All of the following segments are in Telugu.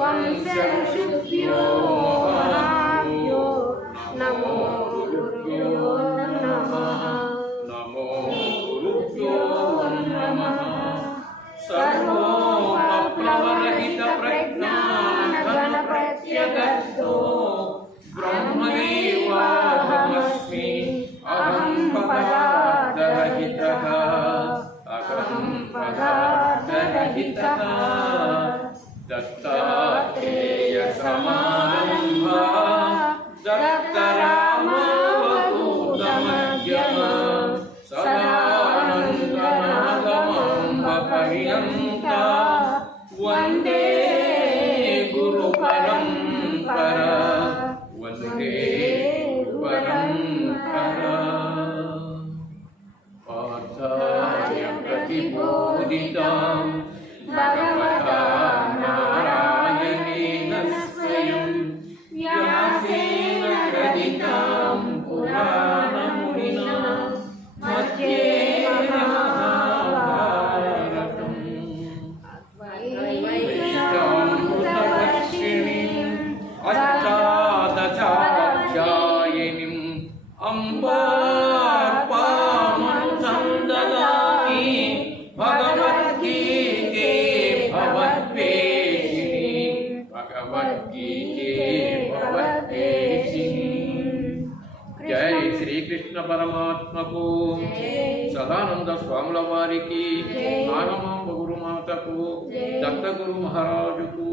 వంశఋషిభ్యో మహాభ్యో నమో గురుభ్యో నమః. నమో గురుభ్యో నమః. సర్వోపప్లవరహిత ప్రజ్ఞాన ఘన ప్రత్యగర్తో బ్రహ్మైవాహమస్మి అహం పదార్థరహితః అహం పదార్థరహితః. దత్తాత్రేయ సమారంభా దత్తరామావధూతమధ్యమా సదానందనాదమంబపర్యంతా వందే గురు పరంపరా వందే గురు పరంపరా. పార్థాయ ప్రతిబోధితాం భగవతా నారాయణేన స్వయం వ్యాసేన గ్రథితాం పురాణమునినా మధ్యే మహాభారతం. వైష్ణవవర్షిణీం అష్టాదశాధ్యాయినీం అంబార్పామనుసందదామి భగవద్గీతే భవద్వేషిణి భగవద్గీతే భవద్వేషిణి. జై శ్రీకృష్ణ పరమాత్మకు, సదానంద స్వాముల వారికి, నాగమాంబ గురుమాతకు, దత్తగురు మహారాజుకు,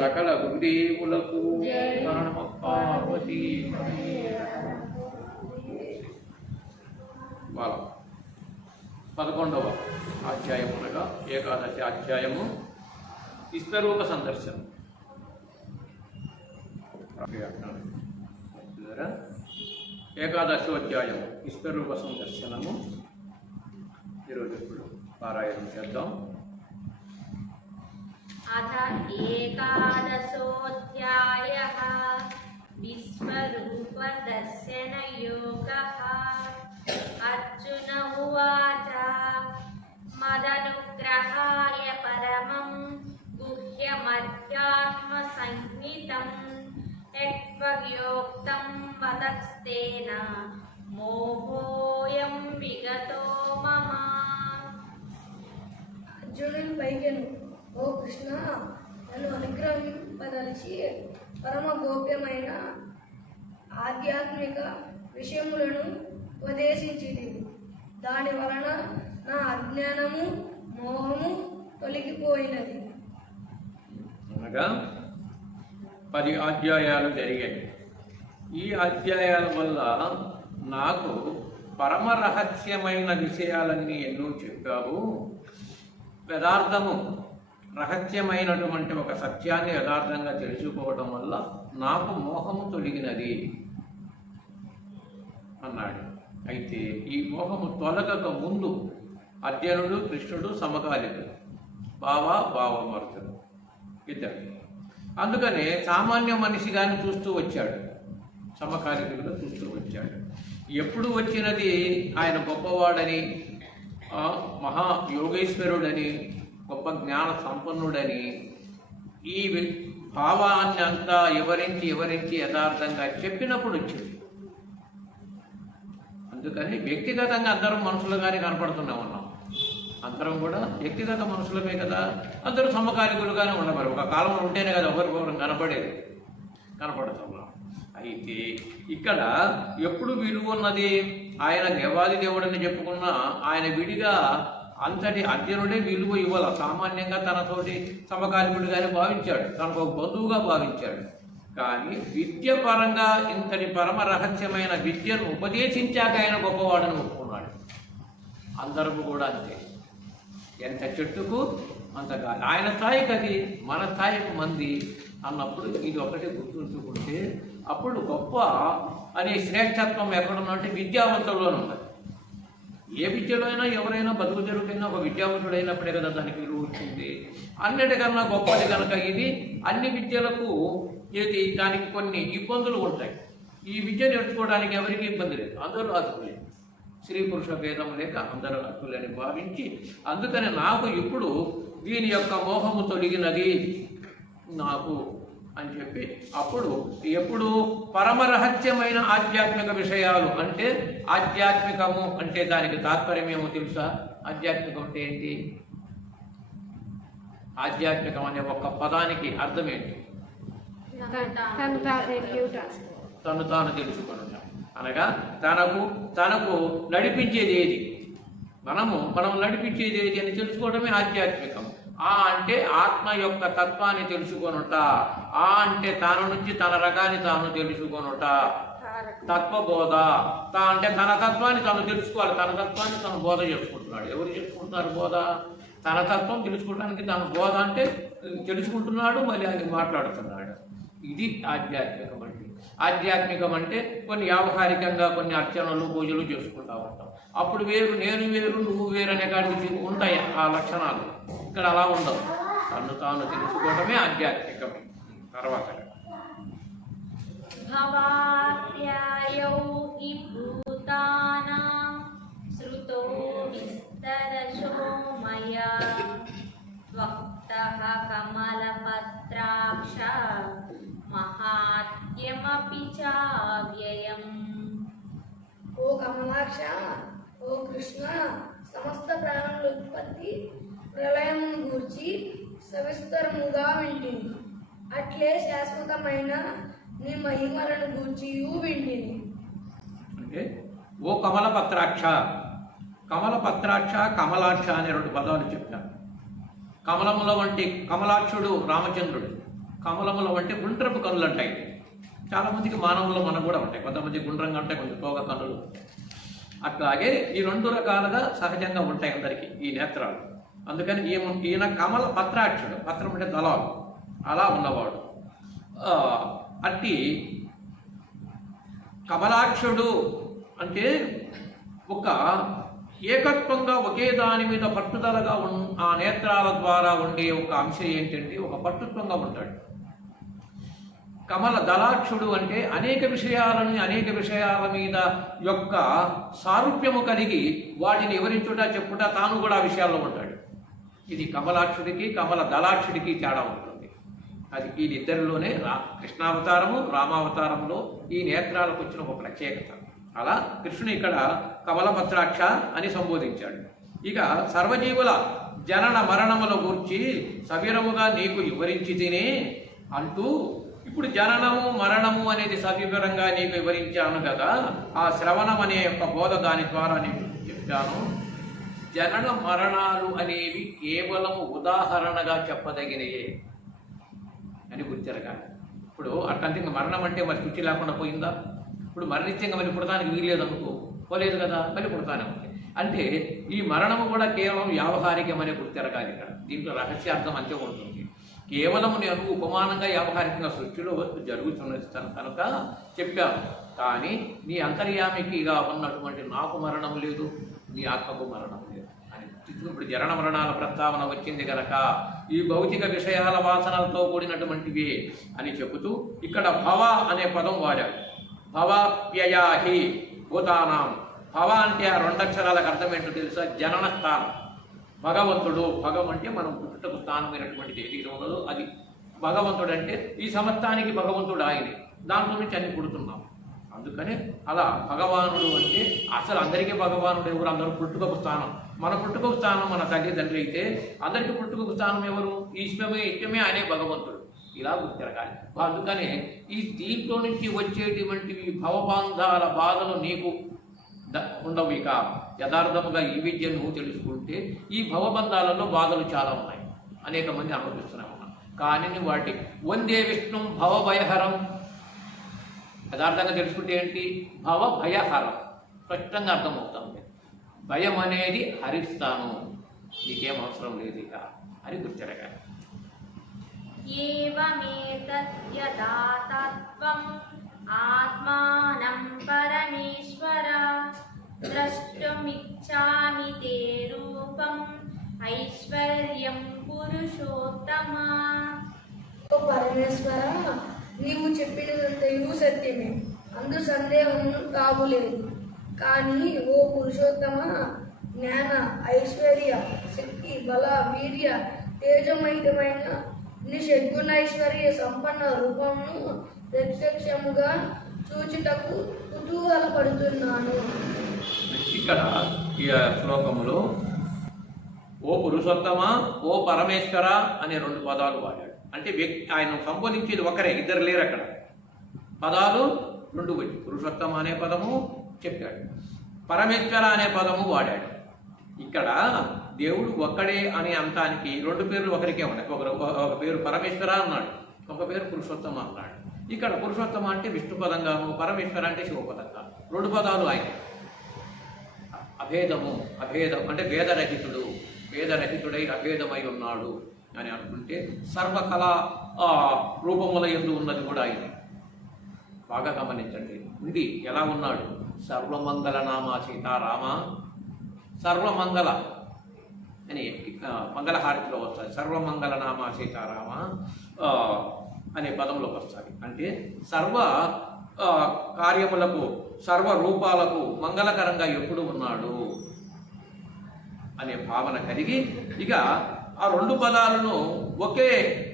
సకల గురుదేవులకు శరణమ పార్వతీ. బాల 11వ అధ్యాయం అనగా ఏకాదశి అధ్యాయము విశ్వరూప సందర్శనం. ఏకాదశి అధ్యాయం విశ్వరూప సందర్శనము ఈరోజు ఇప్పుడు పారాయణం చేద్దాం. అథ ఏకాదశోऽధ్యాయః విశ్వరూప దర్శన యోగః. అర్జున ఉవాచ మదనుగ్రహాయ పరమం గుహ్యమధ్యాత్మ సంజ్ఞితం యత్వయోక్తం వదస్తేన మోహోయం విగతో మమ. అర్జునుడు పైకెను, ఓ కృష్ణ, నన్ను అనుగ్రహింపదలిచి పరమ గోప్యమైన ఆధ్యాత్మిక విషయములను ఉపదేశించింది. దాని వలన నా అజ్ఞానము మోహము తొలగిపోయినది. అనగా 10 అధ్యాయాలు జరిగాయి. ఈ అధ్యాయాల వల్ల నాకు పరమ రహస్యమైన విషయాలన్నీ ఎన్నో చెప్పావు. యథార్థము రహస్యమైనటువంటి ఒక సత్యాన్ని యథార్థంగా తెలుసుకోవడం వల్ల నాకు మోహము తొలగినది అన్నాడు. అయితే ఈ మోహము తొలగక ముందు అర్జునుడు కృష్ణుడు సమకాలికులు, భావమరుతులు ఇద్దరు. అందుకనే సామాన్య మనిషిగాని చూస్తూ వచ్చాడు, సమకాలికులుగా చూస్తూ వచ్చాడు. ఎప్పుడు వచ్చినది ఆయన గొప్పవాడని, మహా యోగేశ్వరుడని, గొప్ప జ్ఞాన సంపన్నుడని ఈ భావాన్ని అంతా ఎవరించి యథార్థంగా చెప్పినప్పుడు వచ్చింది. అందుకని వ్యక్తిగతంగా అందరం మనుషులుగానే కనపడుతూనే ఉన్నాం. అందరం కూడా వ్యక్తిగత మనుషులమే కదా, అందరూ సమకాలికులుగానే ఉండమరు. ఒక కాలంలో ఉంటేనే కదా ఒకరికొకరు కనపడుతున్నాం. అయితే ఇక్కడ ఎప్పుడు విలువ ఉన్నది? ఆయన దేవాది దేవుడని చెప్పుకున్న ఆయన విడిగా అంతటి అర్జునుడే విలువ ఇవ్వాల. సామాన్యంగా తనతోటి సమకాలికుడిగానే భావించాడు, తనకు ఒక బంధువుగా భావించాడు. కానీ విద్య పరంగా ఇంతటి పరమ రహస్యమైన విద్యను ఉపదేశించాక ఆయన గొప్పవాడని ఒప్పుకున్నాడు. అందరము కూడా అంతే, ఎంత చెట్టుకు అంత గాలి. ఆయన స్థాయికి అది, మన స్థాయికి మంది అన్నప్పుడు ఇది ఒకటి గుర్తుంచుకుంటే అప్పుడు గొప్ప అనే శ్రేష్టత్వం ఎక్కడుందంటే విద్యావంతుల్లోనే ఉన్నది. ఏ విద్యలో అయినా ఎవరైనా బతుకు జరుగుతున్నా ఒక విద్యావంతుడైనప్పుడే కదా దానికి విలువ వచ్చింది. అన్నిటికన్నా గొప్పది కనుక ఇది. అన్ని విద్యలకు ఇది దానికి కొన్ని ఇబ్బందులు ఉంటాయి. ఈ విద్య నేర్చుకోవడానికి ఎవరికి ఇబ్బంది లేదు, అందరూ అర్హులే. స్త్రీ పురుష భేదం లేక అందరూ అర్హులని భావించి, అందుకని నాకు ఇప్పుడు దీని యొక్క మోహము తొలగినది, నాకు అని చెప్పి అప్పుడు ఎప్పుడు పరమరహస్యమైన ఆధ్యాత్మిక విషయాలు అంటే ఆధ్యాత్మికము అంటే దానికి తాత్పర్యం ఏమో తెలుసా? ఆధ్యాత్మికం అంటే ఏంటి? ఆధ్యాత్మికం అనే ఒక పదానికి అర్థం ఏంటి? తను తాను తెలుసుకొనుట అనగా తనకు నడిపించేది ఏది, మనం నడిపించేది ఏది అని తెలుసుకోవడమే ఆధ్యాత్మికం. ఆ అంటే ఆత్మ యొక్క తత్వాన్ని తెలుసుకొనుట, ఆ అంటే తన నుంచి తన రకాన్ని తాను తెలుసుకొనుట, తత్వబోధ. అంటే తన తత్వాన్ని తాను తెలుసుకోవాలి, తన తత్వాన్ని తను బోధ చేసుకుంటున్నాడు. ఎవరు చేసుకుంటున్నారు బోధ? తన తత్వం తెలుసుకోవడానికి తాను బోధ అంటే తెలుసుకుంటున్నాడు, మళ్ళీ అది మాట్లాడుతున్నాడు. ఇది ఆధ్యాత్మికం అంటే. ఆధ్యాత్మికం అంటే కొన్ని వ్యావహారికంగా కొన్ని అర్చనలు పూజలు చేసుకుంటా ఉంటాం. అప్పుడు వేరు, నేను వేరు, నువ్వు వేరు అనే కాడికి ఉంటాయి ఆ లక్షణాలు. ఇక్కడ అలా ఉండవు. తను తాను తెలుసుకోవడమే ఆధ్యాత్మికం. తర్వాత భవాప్యాయౌ హి భూతానాం శ్రుతో విస్తరశో మయా వక్తః కమలపత్రాక్ష మహాత్మ్యమపి చావ్యయం. ఓ కమలాక్ష, ఓ కృష్ణ, సమస్త ప్రాణుల ఉత్పత్తి ప్రళయం గూర్చి సవిస్తరముగా వింటిని. అట్లే శాశ్వతమైన నీ మహిమలను గూర్చి వింటిని. అంటే ఓ కమలపత్రాక్ష, కమలపత్రాక్ష, కమలాక్ష అనే రెండు పదాలు చెప్పాను. కమలముల వంటి కమలాక్షుడు రామచంద్రుడు, కమలముల వంటి గుండ్రపు కనులు అంటాయి. చాలామందికి మానవులు మనకు కూడా ఉంటాయి. కొంతమంది గుండ్రంగా ఉంటాయి, కొంచెం తోక కన్నులు. అట్లాగే ఈ రెండు రకాలుగా సహజంగా ఉంటాయి అందరికీ ఈ నేత్రాలు. అందుకని ఈయన కమల పత్రాక్షుడు, పత్రం అంటే దళాలు, అలా ఉన్నవాడు. అట్టి కమలాక్షుడు అంటే ఒక ఏకత్వంగా ఒకే దాని మీద పట్టుదలగా ఆ నేత్రాల ద్వారా ఉండే ఒక అంశం ఏంటంటే ఒక పట్టుత్వంగా ఉంటాడు. కమల దళాక్షుడు అంటే అనేక విషయాల మీద యొక్క సారూప్యము కలిగి వాటిని వివరించుట చెప్పుట తాను కూడా ఆ విషయాల్లో ఉంటాడు. ఇది కమలాక్షుడికి కమల దళాక్షుడికి తేడా ఉంటుంది. అది వీళ్ళిద్దరిలోనే కృష్ణావతారము రామావతారంలో ఈ నేత్రాలకు వచ్చిన ఒక ప్రత్యేకత. అలా కృష్ణుని ఇక్కడ కమలపత్రాక్ష అని సంబోధించాడు. ఇక సర్వజీవుల జనన మరణముల గూర్చి సవిరముగా నీకు వివరించి తినే అంటూ ఇప్పుడు జననము మరణము అనేది సవివరంగా నీకు వివరించాను కదా. ఆ శ్రవణం అనే యొక్క బోధ దాని ద్వారా నీకు చెప్పాను. జనన మరణాలు అనేవి కేవలం ఉదాహరణగా చెప్పదగినయే అని గుర్తిరగాలి. ఇప్పుడు అట్లాంటి మరణం అంటే మరి శుచి లేకుండా పోయిందా? ఇప్పుడు మరణిత్యంగా మళ్ళీ పుడతానికి వీల్లేదనుకో, పోలేదు కదా, మళ్ళీ పుడతానే ఉంది. అంటే ఈ మరణము కూడా కేవలం వ్యావహారికమనే గుర్తిరగాలి. ఇక్కడ దీంట్లో రహస్యార్థం అంతే ఉంటుంది. కేవలము నేను ఉపమానంగా వ్యావహారికంగా సృష్టిలో జరుగుతున్నది కనుక చెప్పాను. కానీ నీ అంతర్యామికిగా ఉన్నటువంటి నాకు మరణం లేదు, నీ ఆత్మకు మరణం లేదు అని ఇప్పుడు జనన మరణాల ప్రస్తావన వచ్చింది కనుక ఈ భౌతిక విషయాల వాసనలతో కూడినటువంటివి అని చెబుతూ ఇక్కడ భవ అనే పదం వాడాడు. భవ వ్యయాహి భూతానాం. భవ అంటే ఆ రెండక్షరాలకు అర్థం ఏంటో తెలుసా? జనన స్థానం. భగవంతుడు, భగం అంటే మనం పుట్టుటకు స్థానమైనటువంటిది ఏది ఉన్నదో అది భగవంతుడు. అంటే ఈ సమస్తానికి భగవంతుడు ఆయనే, దాంట్లో నుంచి అన్ని పుడుతున్నాం. అందుకని అలా భగవానుడు అంటే అసలు అందరికీ భగవానుడు ఎవరు? అందరూ పుట్టుకకు స్థానం. మన పుట్టుకకు స్థానం మన తల్లిదండ్రులు అయితే అందరికీ పుట్టుకకు స్థానం ఎవరు? ఇష్టమే ఆయనే భగవంతుడు. ఇలా గుర్తిరగాలి. అందుకనే ఈ దీంట్లో నుంచి వచ్చేటువంటివి భవబంధాల బాధలు నీకు ఉండవు. ఇక యథార్థముగా ఈ విద్య నువ్వు తెలుసుకుంటే ఈ భవబంధాలలో బాధలు చాలా ఉన్నాయి, అనేక మంది అనుభవిస్తూనే ఉన్నాం. కానీ వాటి వందే విష్ణు భవభయహరం యథార్థంగా తెలుసుకుంటే ఏంటి? భవభయహరం స్పష్టంగా అర్థమవుతుంది. భయం అనేది హరిస్తాను, నీకేం అవసరం లేదు ఇక అని గుర్తిరగాలి. ఏవమేతద్యథా తత్వం ఆత్మానం పరమేశ్వర ద్రష్టుమిచ్ఛామి తే రూపం ఐశ్వర్యం పురుషోత్తమ. ఓ పరమేశ్వర, నీవు చెప్పినదంతయు సత్యమే, అందు సందేహము తావులేదు. కానీ ఓ పురుషోత్తమ, జ్ఞాన ఐశ్వర్య శక్తి బల వీర్య తేజమయుతమైన నీ షడ్గుణైశ్వర్య సంపన్న రూపమును ప్రత్యక్షముగా చూచుటకు కుతూహలపడుతున్నాను. ఇక్కడ ఈ శ్లోకములో ఓ పురుషోత్తమా, ఓ పరమేశ్వర అనే 2 పదాలు వాడాడు. అంటే ఆయన సంబోధించేది ఒకరే, ఇద్దరు లేరు అక్కడ. పదాలు 2 వచ్చి పురుషోత్తమ అనే పదము చెప్పాడు, పరమేశ్వర అనే పదము వాడాడు. ఇక్కడ దేవుడు ఒక్కడే అనే అంతానికి 2 పేర్లు ఒకరికే ఉన్నాయి. ఒక పేరు పరమేశ్వర అన్నాడు, ఒక పేరు పురుషోత్తమ అన్నాడు. ఇక్కడ పురుషోత్తమ అంటే విష్ణు పదంగాను, పరమేశ్వర అంటే శివపదంగా, 2 పదాలు ఆయన. అభేదము, అభేదం అంటే భేదరహితుడు, భేదరహితుడై అభేదమై ఉన్నాడు అని అనుకుంటే సర్వకళ రూపముల యందు ఉన్నది కూడా ఆయన. బాగా గమనించండి, ఉంది ఎలా ఉన్నాడు. సర్వమంగళ నామ సీతారామ, సర్వమంగళ అని మంగళహారతిలో వస్తుంది. సర్వమంగళ నామ సీతారామ అనే పదంలోకి వస్తుంది. అంటే సర్వ కార్యములకు, సర్వ రూపాలకు మంగళకరంగా ఎప్పుడు ఉన్నాడు అనే భావన కలిగి ఇక ఆ 2 పదాలను ఒకే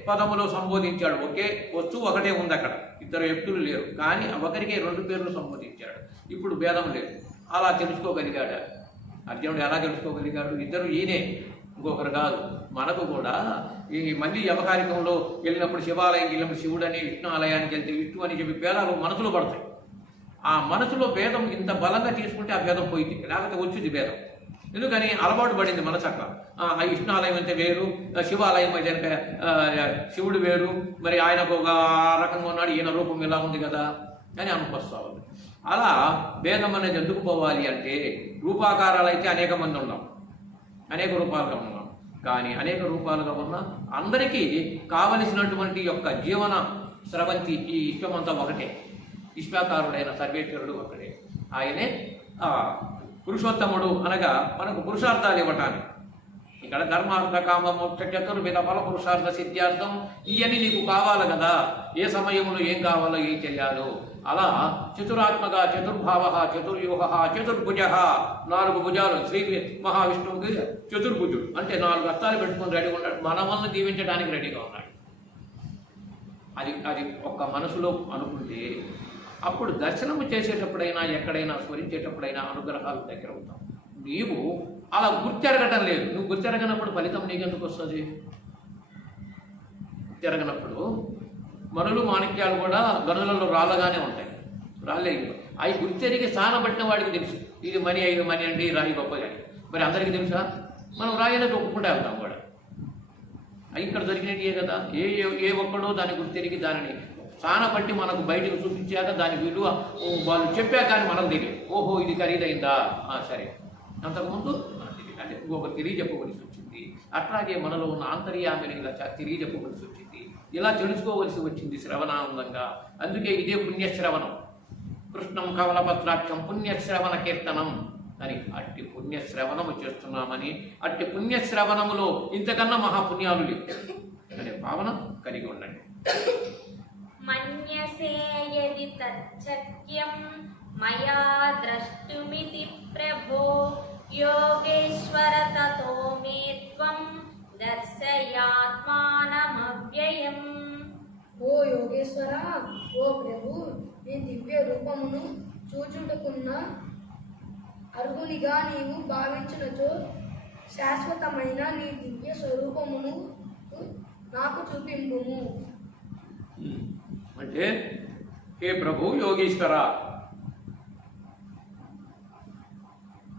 పదములో సంబోధించాడు. ఒకే వస్తువు ఒకటే ఉంది అక్కడ, ఇద్దరు వ్యక్తులు లేరు, కానీ ఒకరికి 2 పేర్లు సంబోధించాడు. ఇప్పుడు భేదం లేదు. అలా తెలుసుకోగలిగాడు అర్జునుడు. ఎలా తెలుసుకోగలిగాడు? ఇద్దరు ఈయనే, ఇంకొకరు కాదు. మనకు కూడా ఈ మళ్ళీ వ్యవహారికంలో వెళ్ళినప్పుడు శివాలయం వెళ్ళినప్పుడు శివుడని, విష్ణు ఆలయానికి వెళ్తే విష్ణు అని చెప్పి భేదాలు మనసులో పడతాయి. ఆ మనసులో భేదం ఇంత బలంగా తీసుకుంటే ఆ భేదం పోయింది, లేకపోతే వచ్చింది భేదం. ఎందుకని అలవాటు పడింది మనసు అట్లా. ఆ విష్ణు ఆలయం అయితే వేరు, శివాలయం అయితే శివుడు వేరు, మరి ఆయనకు ఒక రకంగా ఉన్నాడు, ఈయన రూపం ఇలా ఉంది కదా అని అనుకొస్తా ఉంది. అలా భేదం అనేది ఎందుకు పోవాలి అంటే, రూపాకారాలు అయితే అనేక మంది ఉన్నాం, అనేక రూపాలుగా ఉన్నాం. కానీ అనేక రూపాలుగా ఉన్న అందరికీ కావలసినటువంటి యొక్క జీవన స్రవంతి ఈ విశ్వమంతా ఒకటే. విశ్వాకారుడైన సర్వేశ్వరుడు ఒకటే. ఆయనే పురుషోత్తముడు అనగా మనకు పురుషార్థాలు ఇవ్వటానికి. ఇక్కడ ధర్మార్థ కామ మోక్ష చతుర్విధ ఫల పురుషార్థ సిద్ధార్థం ఇవన్నీ నీకు కావాలి కదా, ఏ సమయంలో ఏం కావాలో ఏం చెయ్యాలో. అలా చతురాత్మక, చతుర్భావ, చతుర్యూహ, చతుర్భుజ, 4 భుజాలు. శ్రీ మహావిష్ణువుకి చతుర్భుజుడు అంటే 4 హస్తాలు పెట్టుకుని రెడీగా ఉన్నాడు, మనల్ని దీవించడానికి రెడీగా ఉన్నాడు. అది ఒక్క మనసులో అనుకుంటే అప్పుడు దర్శనము చేసేటప్పుడైనా, ఎక్కడైనా స్మరించేటప్పుడైనా అనుగ్రహాలు దగ్గర అవుతాం. నీవు అలా గుర్తెరగటం లేదు. నువ్వు గుర్తెరగనప్పుడు ఫలితం నీకెందుకు వస్తుంది? గుర్తెరగనప్పుడు మనులు మాణిక్యాలు కూడా గనులలో రాళ్ళగానే ఉంటాయి, రాళ్ళే. అవి గుర్తెరిగి స్థానపట్టిన వాడికి తెలుసు, ఇది మనీ అండి, రాయి గొప్పగా. మరి అందరికీ తెలుసా? మనం రాయనట్టు ఒప్పుకుంటే వెళ్తాం కూడా. అవి ఇక్కడ దొరికినట్టే కదా. ఏ ఒక్కడో దాన్ని గుర్తెరిగి దానిని స్థానపట్టి మనకు బయటకు చూపించాక దాని విలువ వాళ్ళు చెప్పాక కానీ మనం తెలియదు. ఓహో ఇది ఖరీదైందా, సరే. అంతకుముందు మనం తెలియదు, అంటే ఇంకొకరు తెలియజెప్పవలసి వచ్చింది. అట్లాగే మనలో ఉన్న ఆంతర్యామిని ఇలా తెలియజెప్పవలసి వచ్చింది, ఇలా తెలుసుకోవలసి వచ్చింది శ్రవణానందంగా. అందుకే ఇదే పుణ్యశ్రవణం. కృష్ణం కమలపత్రాక్షం పుణ్యశ్రవణ కీర్తనం అని అట్టి పుణ్యశ్రవణము చేస్తున్నామని, అట్టి పుణ్యశ్రవణములో ఇంతకన్నా మహాపుణ్యాలు లేవు అనే భావన కలిగి ఉండండి. మన్యసే యది తచ్చక్యం మయా ద్రష్టుమితి ప్రభో యోగేశ్వర తతో మే త్వం దర్శయాత్మానమవ్యయం. ఓ యోగేశ్వర, ఓ ప్రభు, నీ దివ్య రూపమును చూచుటకున్న అర్హునిగా నీవు భావించినచో శాశ్వతమైన నీ దివ్య స్వరూపమును నాకు చూపింపుము. అంటే హే ప్రభు యోగీశ్వర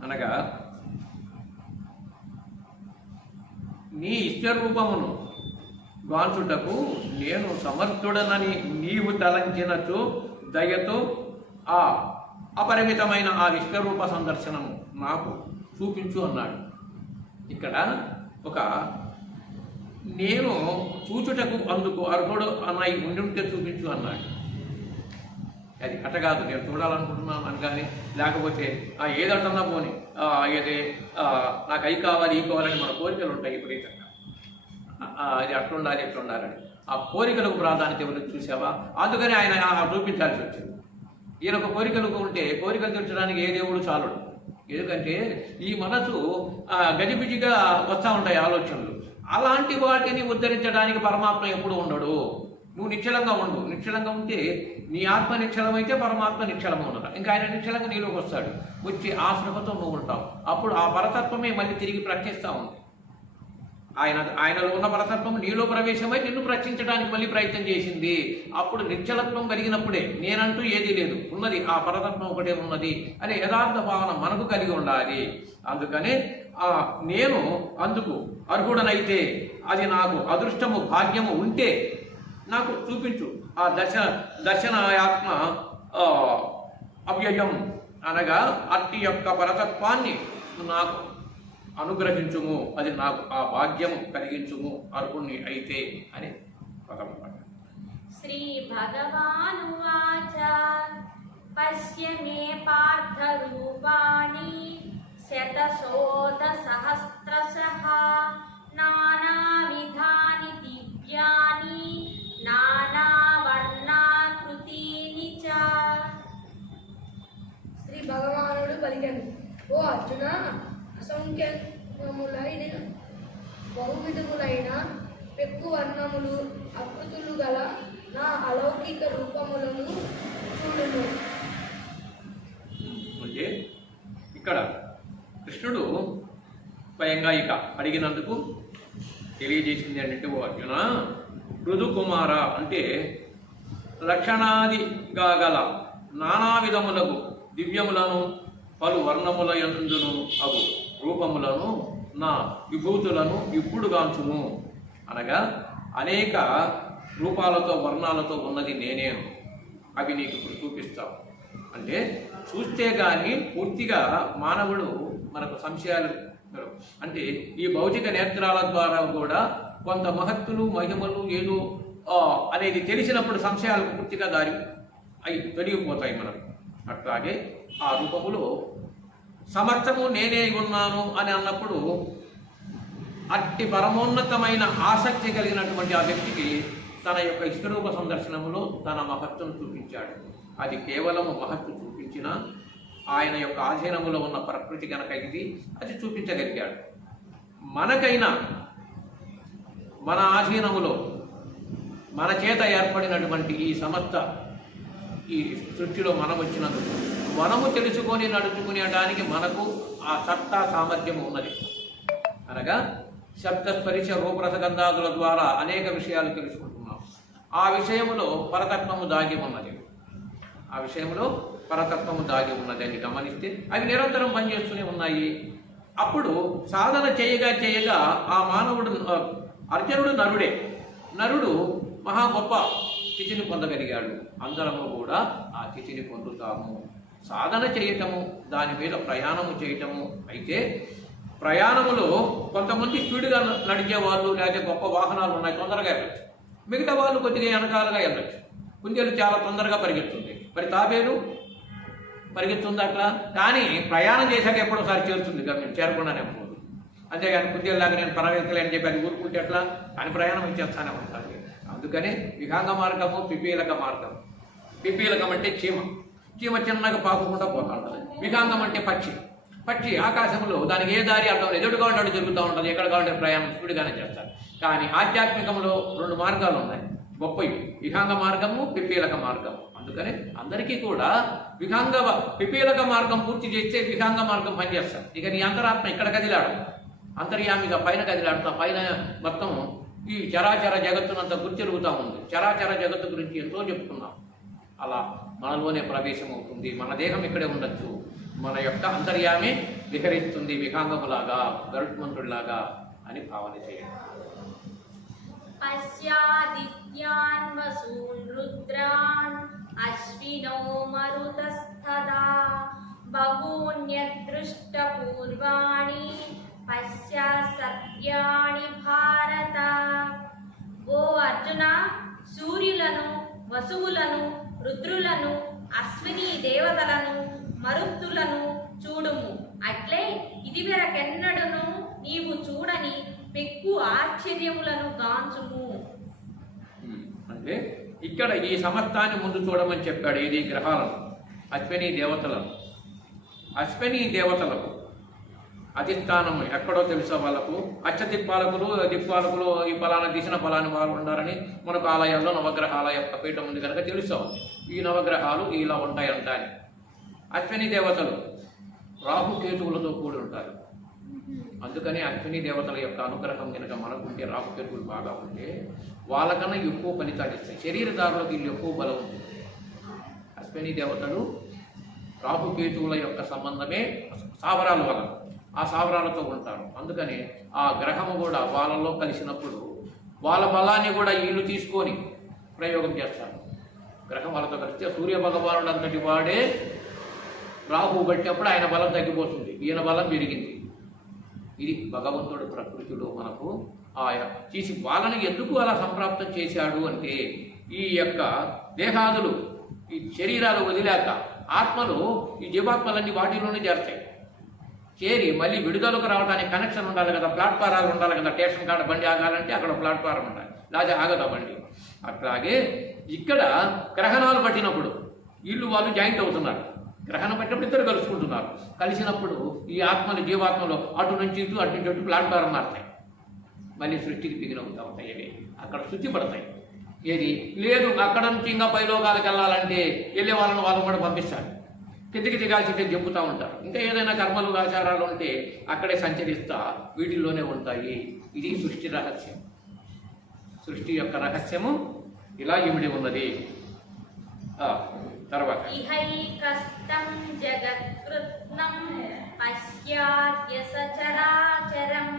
అనగా నీ ఇష్టరూపమును గాంచుటకు నేను సమర్థుడనని నీవు తలంచినచో దయతో ఆ అపరిమితమైన ఆ విశ్వరూప సందర్శనము నాకు చూపించు అన్నాడు. ఇక్కడ ఒక నేను చూచుటకు అందుకు అర్హుడు అన్నాయి ఉండుంటే చూపించు అన్నాడు. అది అట్టగాదు, నేను చూడాలనుకుంటున్నాను అని కానీ, లేకపోతే ఏదంటున్నా పోనీ ఏదే నాకు అవి కావాలి ఈ కావాలని మన కోరికలు ఉంటాయి విపరీతంగా. అది అట్లుండాలి ఎట్లుండాలని ఆ కోరికలకు ప్రాధాన్యత ఇవ్వలేదు చూసావా. అందుకని ఆయన చూపించాల్సి వచ్చింది. ఈయనొక కోరికలకు ఉంటే కోరికలు తీర్చడానికి ఏ దేవుడు చాలుడు. ఎందుకంటే ఈ మనసు గజిబిజిగా వస్తూ ఉంటాయి ఆలోచనలు. అలాంటి వాటిని ఉద్ధరించడానికి పరమాత్మ ఎప్పుడు ఉండడు. నువ్వు నిశ్చలంగా ఉండు. నిశ్చలంగా ఉంటే నీ ఆత్మ నిశ్చలమైతే పరమాత్మ నిశ్చలంగా ఉండదు. ఇంకా ఆయన నిశ్చలంగా నీలోకి వస్తాడు. వచ్చి ఆ స్పృహతో నువ్వు ఉంటావు. అప్పుడు ఆ పరతత్వమే మళ్ళీ తిరిగి ప్రశ్నిస్తూ ఉంది. ఆయనలో ఉన్న పరతత్వం నీలో ప్రవేశమై నిన్ను ప్రశ్నించడానికి మళ్ళీ ప్రయత్నం చేసింది. అప్పుడు నిశ్చలత్వం కలిగినప్పుడే నేనంటూ ఏదీ లేదు, ఉన్నది ఆ పరతత్వం ఒకటే ఉన్నది అనే యథార్థ భావన మనకు కలిగి ఉండాలి. అందుకనే నేను అందుకు అర్హుడనైతే, అది నాకు అదృష్టము భాగ్యము ఉంటే నాకు చూపించు ఆ దర్శనాయాత్మ అవ్యయం అనగా అట్టి యొక్క పరతత్వాన్ని నాకు అనుగ్రహించుము, అది నాకు ఆ భాగ్యము కలిగించుము అర్హుణ్ణి అయితే అని పదం. శ్రీ భగవానువాచ పశ్య మే పార్థ రూపాణి శతశోధ సహస్రశః నానావిధాని దివ్యాని నానావర్ణాకృతీని చ. శ్రీ భగవానుడు పలికెను, ఓ అర్జున, అసంఖ్యములైన బహువిధములైన పెక్కు వర్ణములు ఆకృతులు గల నా అలౌకిక రూపములను చూడుము. అంటే ఇక్కడ కృష్ణుడు స్వయంగా ఇక అడిగినందుకు తెలియజేసింది ఏంటంటే, ఓ అర్జున, మృదుకుమార అంటే లక్షణాదిగా గల నానా విధములకు దివ్యములను పలు వర్ణముల యందును అగు రూపములను నా విభూతులను ఇప్పుడు గాంచుము. అనగా అనేక రూపాలతో వర్ణాలతో ఉన్నది నేనే, అవి నీకు ఇప్పుడు చూపిస్తావు. అంటే చూస్తే కానీ పూర్తిగా మానవుడు మనకు సంశయాలు అంటే ఈ భౌతిక నేత్రాల ద్వారా కూడా కొంత మహత్తులు మహిమలు ఏదో అనేది తెలిసినప్పుడు సంశయాలకు పూర్తిగా దారి అవి తొలగిపోతాయి మనకు. అట్లాగే ఆ రూపములో సమర్థము నేనే ఉన్నాను అని అన్నప్పుడు అట్టి పరమోన్నతమైన ఆసక్తి కలిగినటువంటి ఆ వ్యక్తికి తన యొక్క ఇష్టరూప సందర్శనములో తన మహత్తును చూపించాడు. అది కేవలము మహత్తు చూపించిన ఆయన యొక్క ఆధీనములో ఉన్న ప్రకృతి కనుక ఇది అది చూపించగలిగాడు. మనకైనా మన ఆధీనములో మన చేత ఏర్పడినటువంటి ఈ సమస్త ఈ సృష్టిలో మనం వచ్చినందుకు మనము తెలుసుకొని నడుచుకునేటానికి మనకు ఆ సత్తా సామర్థ్యం ఉన్నది. అనగా శబ్ద స్పరిశ రూపరసగంధాదుల ద్వారా అనేక విషయాలు తెలుసుకుంటున్నాం. ఆ విషయములో పరతత్వము దాగి ఉన్నది. ఆ విషయంలో పరతత్వము దాగి ఉన్నది అని గమనిస్తే అవి నిరంతరం పనిచేస్తూనే ఉన్నాయి. అప్పుడు సాధన చేయగా చేయగా ఆ మానవుడు అర్జునుడు నరుడు మహా గొప్ప స్థితిని పొందగలిగాడు. అందరము కూడా ఆ స్థితిని పొందుతాము. సాధన చేయటము, దాని మీద ప్రయాణము చేయటము. అయితే ప్రయాణములో కొంతమంది స్పీడ్గా నడిచే వాళ్ళు, లేకపోతే గొప్ప వాహనాలు ఉన్నాయి, తొందరగా వెళ్ళచ్చు. మిగతా వాళ్ళు కొద్దిగా వెనకాలగా వెళ్ళచ్చు. కుందేలు చాలా తొందరగా పరిగెత్తుంది, మరి తాబేలు పరిగెత్తుంది అట్లా. కానీ ప్రయాణం చేశాక ఎప్పుడోసారి చేరుతుంది గమ్యం, చేరకుండానే పోదు. అంతేగాని కుందేలులాగా నేను పరిగెత్తలేని చెప్పి అది ఊరుకుంటే ఎట్లా, కానీ ప్రయాణం ఇచ్చేస్తానే ఉంటుంది. అందుకని విహంగ మార్గము, పిపీలక మార్గం. పిపీలకం అంటే చీమ చిన్నగా పాకుకుండా పోతూ ఉంటుంది. విహంగం అంటే పక్షి ఆకాశంలో దానికి ఏ దారి అర్థం లేదు, ఎదురుగా ఉంటాడు జరుగుతూ ఉంటుంది, ఎక్కడ కావాలంటే ప్రయాణం స్పీడ్గానే చేస్తారు. కానీ ఆధ్యాత్మికంలో 2 మార్గాలు ఉన్నాయి గొప్పవి, విహంగ మార్గము, పిపీలక మార్గం. అందుకని అందరికీ కూడా పిపీలక మార్గం పూర్తి చేస్తే విహంగ మార్గం పనిచేస్తారు. ఇక నీ అంతరాత్మ ఇక్కడ కదిలాడు, అంతర్యామిగా పైన కదిలాడుతా, పైన మొత్తం ఈ చరాచర జగత్తునంతా గుర్తిరుగుతూ ఉంది. చరాచర జగత్తు గురించి ఎంతో చెప్పుకున్నాం. అలా మనలోనే ప్రవేశం అవుతుంది. మన దేహం ఇక్కడే ఉండొచ్చు, మన యొక్క అంతర్యామి విహరిస్తుంది విహంగములాగా, గరుత్మంతుడిలాగా అని భావన చేయండి. పశ్యాదిత్యాన్ వసూన్ రుద్రాన్ అశ్వినో మరుతస్తదా బహూన్యదృష్ట పూర్వాణి పశ్య సత్యాని భారత. ఓ అర్జున, సూర్యులను, వసువులను, రుద్రులను, అశ్విని దేవతలను, మరుత్తులను చూడుము. అట్లే ఇదివరకెన్నడును నీవు చూడని పెక్కు ఆశ్చర్యములను గాంచుము. అంటే ఇక్కడ ఈ సమస్తాన్ని ముందు చూడమని చెప్పాడు. ఇది గ్రహాలను, అశ్విని దేవతలకు అధిష్టానం ఎక్కడో తెలుసా వాళ్ళకు దిక్పాలకులు ఈ ఫలానా దిశన ఫలాని వాళ్ళు ఉండాలని మనకు ఆలయాల్లో నవగ్రహాల యొక్క పీఠం ఉంది కనుక తెలుసా ఈ నవగ్రహాలు ఇలా ఉంటాయంట అని. అశ్విని దేవతలు రాహుకేతువులతో కూడి ఉంటారు. అందుకని అశ్విని దేవతల యొక్క అనుగ్రహం కనుక మనకుంటే రాహుకేతువులు బాగా ఉంటే వాళ్ళకన్నా ఎక్కువ ఫలితాలు ఇస్తాయి. శరీరదారులకు వీళ్ళు ఎక్కువ బలం ఉంటుంది. అశ్విని దేవతలు రాహుకేతువుల యొక్క సంబంధమే స్థావరాల వల్ల ఆ స్థావరాలతో ఉంటారు. అందుకని ఆ గ్రహము కూడా వాళ్ళలో కలిసినప్పుడు వాళ్ళ బలాన్ని కూడా వీళ్ళు తీసుకొని ప్రయోగం చేస్తారు. గ్రహం వాళ్ళతో కలిస్తే సూర్య భగవానుడు అంతటి వాడే రాహు పట్టినప్పుడు ఆయన బలం తగ్గిపోతుంది, ఈయన బలం పెరిగింది. ఇది భగవంతుడు ప్రకృతిలో మనకు చేసి వాళ్ళని ఎందుకు అలా సంప్రాప్తం చేశాడు అంటే ఈ యొక్క దేహాదులు ఈ శరీరాలు వదిలాక ఆత్మలు ఈ జీవాత్మలన్నీ వాటిలోనే చేరుతాయి. చేరి మళ్ళీ విడుదలకు రావడానికి కనెక్షన్ ఉండాలి కదా, ప్లాట్ఫారాలు ఉండాలి కదా. స్టేషన్ కాడ బండి ఆగాలంటే అక్కడ ప్లాట్ఫారం ఉండాలి, లేదా ఆగదా బండి. అట్లాగే ఇక్కడ గ్రహణాలు పట్టినప్పుడు వీళ్ళు వాళ్ళు జాయింట్ అవుతున్నారు. గ్రహణం పట్టినప్పుడు ఇద్దరు కలుసుకుంటున్నారు. కలిసినప్పుడు ఈ ఆత్మలు జీవాత్మలు అటు నుంచి ఇటు అటు నుంచి అటు ప్లాట్ఫారం మారుతాయి. మళ్ళీ సృష్టికి బిగినవుతూ ఉంటాయి. అవి అక్కడ శుద్ధి పడతాయి. ఏది లేదు అక్కడ నుంచి ఇంకా పైలోకాలకు వెళ్ళాలంటే వెళ్ళే వాళ్ళని కూడా పంపిస్తారు. కిందికి దిగాల్సింటే చెప్పుతూ ఉంటారు. ఇంకా ఏదైనా కర్మలు ఆచారాలు ఉంటే అక్కడే సంచరిస్తా వీటిల్లోనే ఉంటాయి. ఇది సృష్టి రహస్యం. సృష్టి యొక్క రహస్యము ఇలా ఇమిడి ఉన్నది. తర్వాత ఇహైకస్తం జగత్కృత్నం పశ్యాద్య సచరాచరం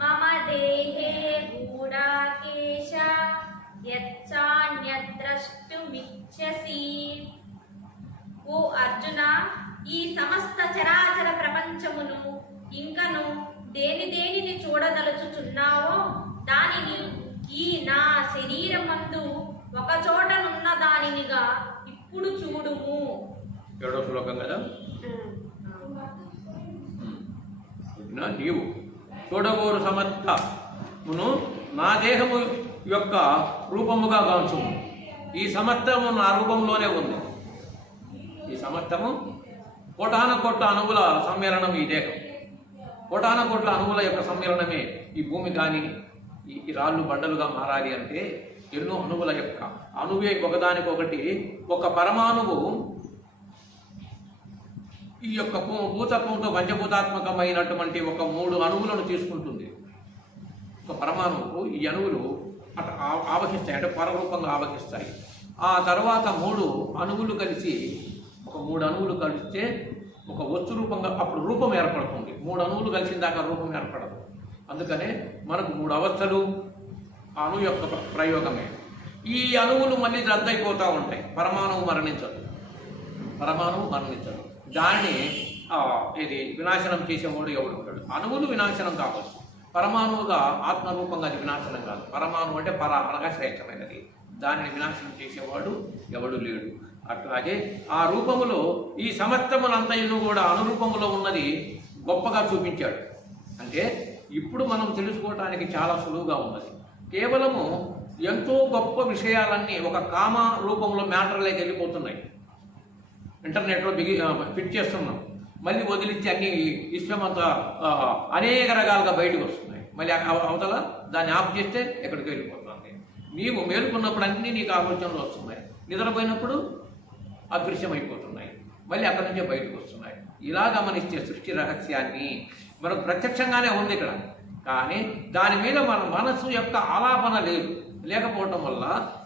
మమ దేహే గూఢాకేశ యచ్చాన్యద్రష్టుమిచ్చసి. ఓ అర్జున, ఈ సమస్త చరాచర ప్రపంచమును ఇంకను దేనిని చూడదలుచుచున్నావో దానిని ఈ నా శరీరమందు ఒక చోటనున్న దానినిగా ఇప్పుడు చూడుము. 7వ శ్లోకం కదా. నీవు చూడగోరు సమస్తమును నా దేహము యొక్క రూపముగా గాంచుము. ఈ సమస్తము నా రూపంలోనే ఉంది. ఈ సమస్తము కోటాన కోట్ల అణువుల సమ్మేళనం ఈ దేహం. కోటాన కోట్ల అణువుల యొక్క సమ్మేళనమే ఈ భూమి. కానీ ఈ రాళ్ళు బండలుగా మారాలి అంటే ఎన్నో అణువుల యొక్క అణువే ఒకదానికొకటి. ఒక పరమాణువు ఈ యొక్క భూతత్వంతో పంచభూతాత్మకమైనటువంటి ఒక 3 అణువులను తీసుకుంటుంది. ఒక పరమాణువుకు ఈ అణువులు అటు ఆవహిస్తాయి, అంటే పరరూపంగా ఆవహిస్తాయి. ఆ తర్వాత 3 అణువులు కలిసి ఒక 3 అణువులు కలిస్తే ఒక వస్తు రూపంగా అప్పుడు రూపం ఏర్పడుతుంది. 3 అణువులు కలిసిన దాకా రూపం ఏర్పడదు. అందుకనే మనకు 3 అవస్థలు అణు యొక్క ప్రయోగమే. ఈ అణువులు మళ్ళీ రద్దయిపోతూ ఉంటాయి. పరమాణువు మరణించదు. దాన్ని ఇది వినాశనం చేసేవాడు ఎవడు ఉంటాడు. అణువులు వినాశనం కావచ్చు. పరమాణువుగా ఆత్మరూపంగా అది వినాశనం కాదు. పరమాణువు అంటే అనగా శ్రేష్టమైనది. దానిని వినాశనం చేసేవాడు ఎవడు లేడు. అట్లాగే ఆ రూపములో ఈ సమస్తములంతయును కూడా అనురూపములో ఉన్నది గొప్పగా చూపించాడు. అంటే ఇప్పుడు మనం తెలుసుకోవటానికి చాలా సులువుగా ఉన్నది. కేవలము ఎంతో గొప్ప విషయాలన్నీ ఒక కామ రూపంలో మ్యాటర్లోకి వెళ్ళిపోతున్నాయి. ఇంటర్నెట్లో ఫిట్ చేస్తున్నాం, మళ్ళీ వదిలించి అన్ని విశ్వమంతా అనేక రకాలుగా బయటకు వస్తున్నాయి. మళ్ళీ అవతల దాన్ని ఆఫ్ చేస్తే ఎక్కడికి వెళ్ళిపోతుంది. నీవు మేలుకున్నప్పుడు అన్నీ నీకు ఆలోచనలు వస్తున్నాయి, నిద్రపోయినప్పుడు అదృశ్యమైపోతున్నాయి, మళ్ళీ అక్కడి నుంచే బయటకు వస్తున్నాయి. ఇలా గమనిస్తే సృష్టి రహస్యాన్ని మనకు ప్రత్యక్షంగానే ఉంది ఇక్కడ. కానీ దాని మీద మన మనస్సు యొక్క ఆలాపన లేకపోవటం వల్ల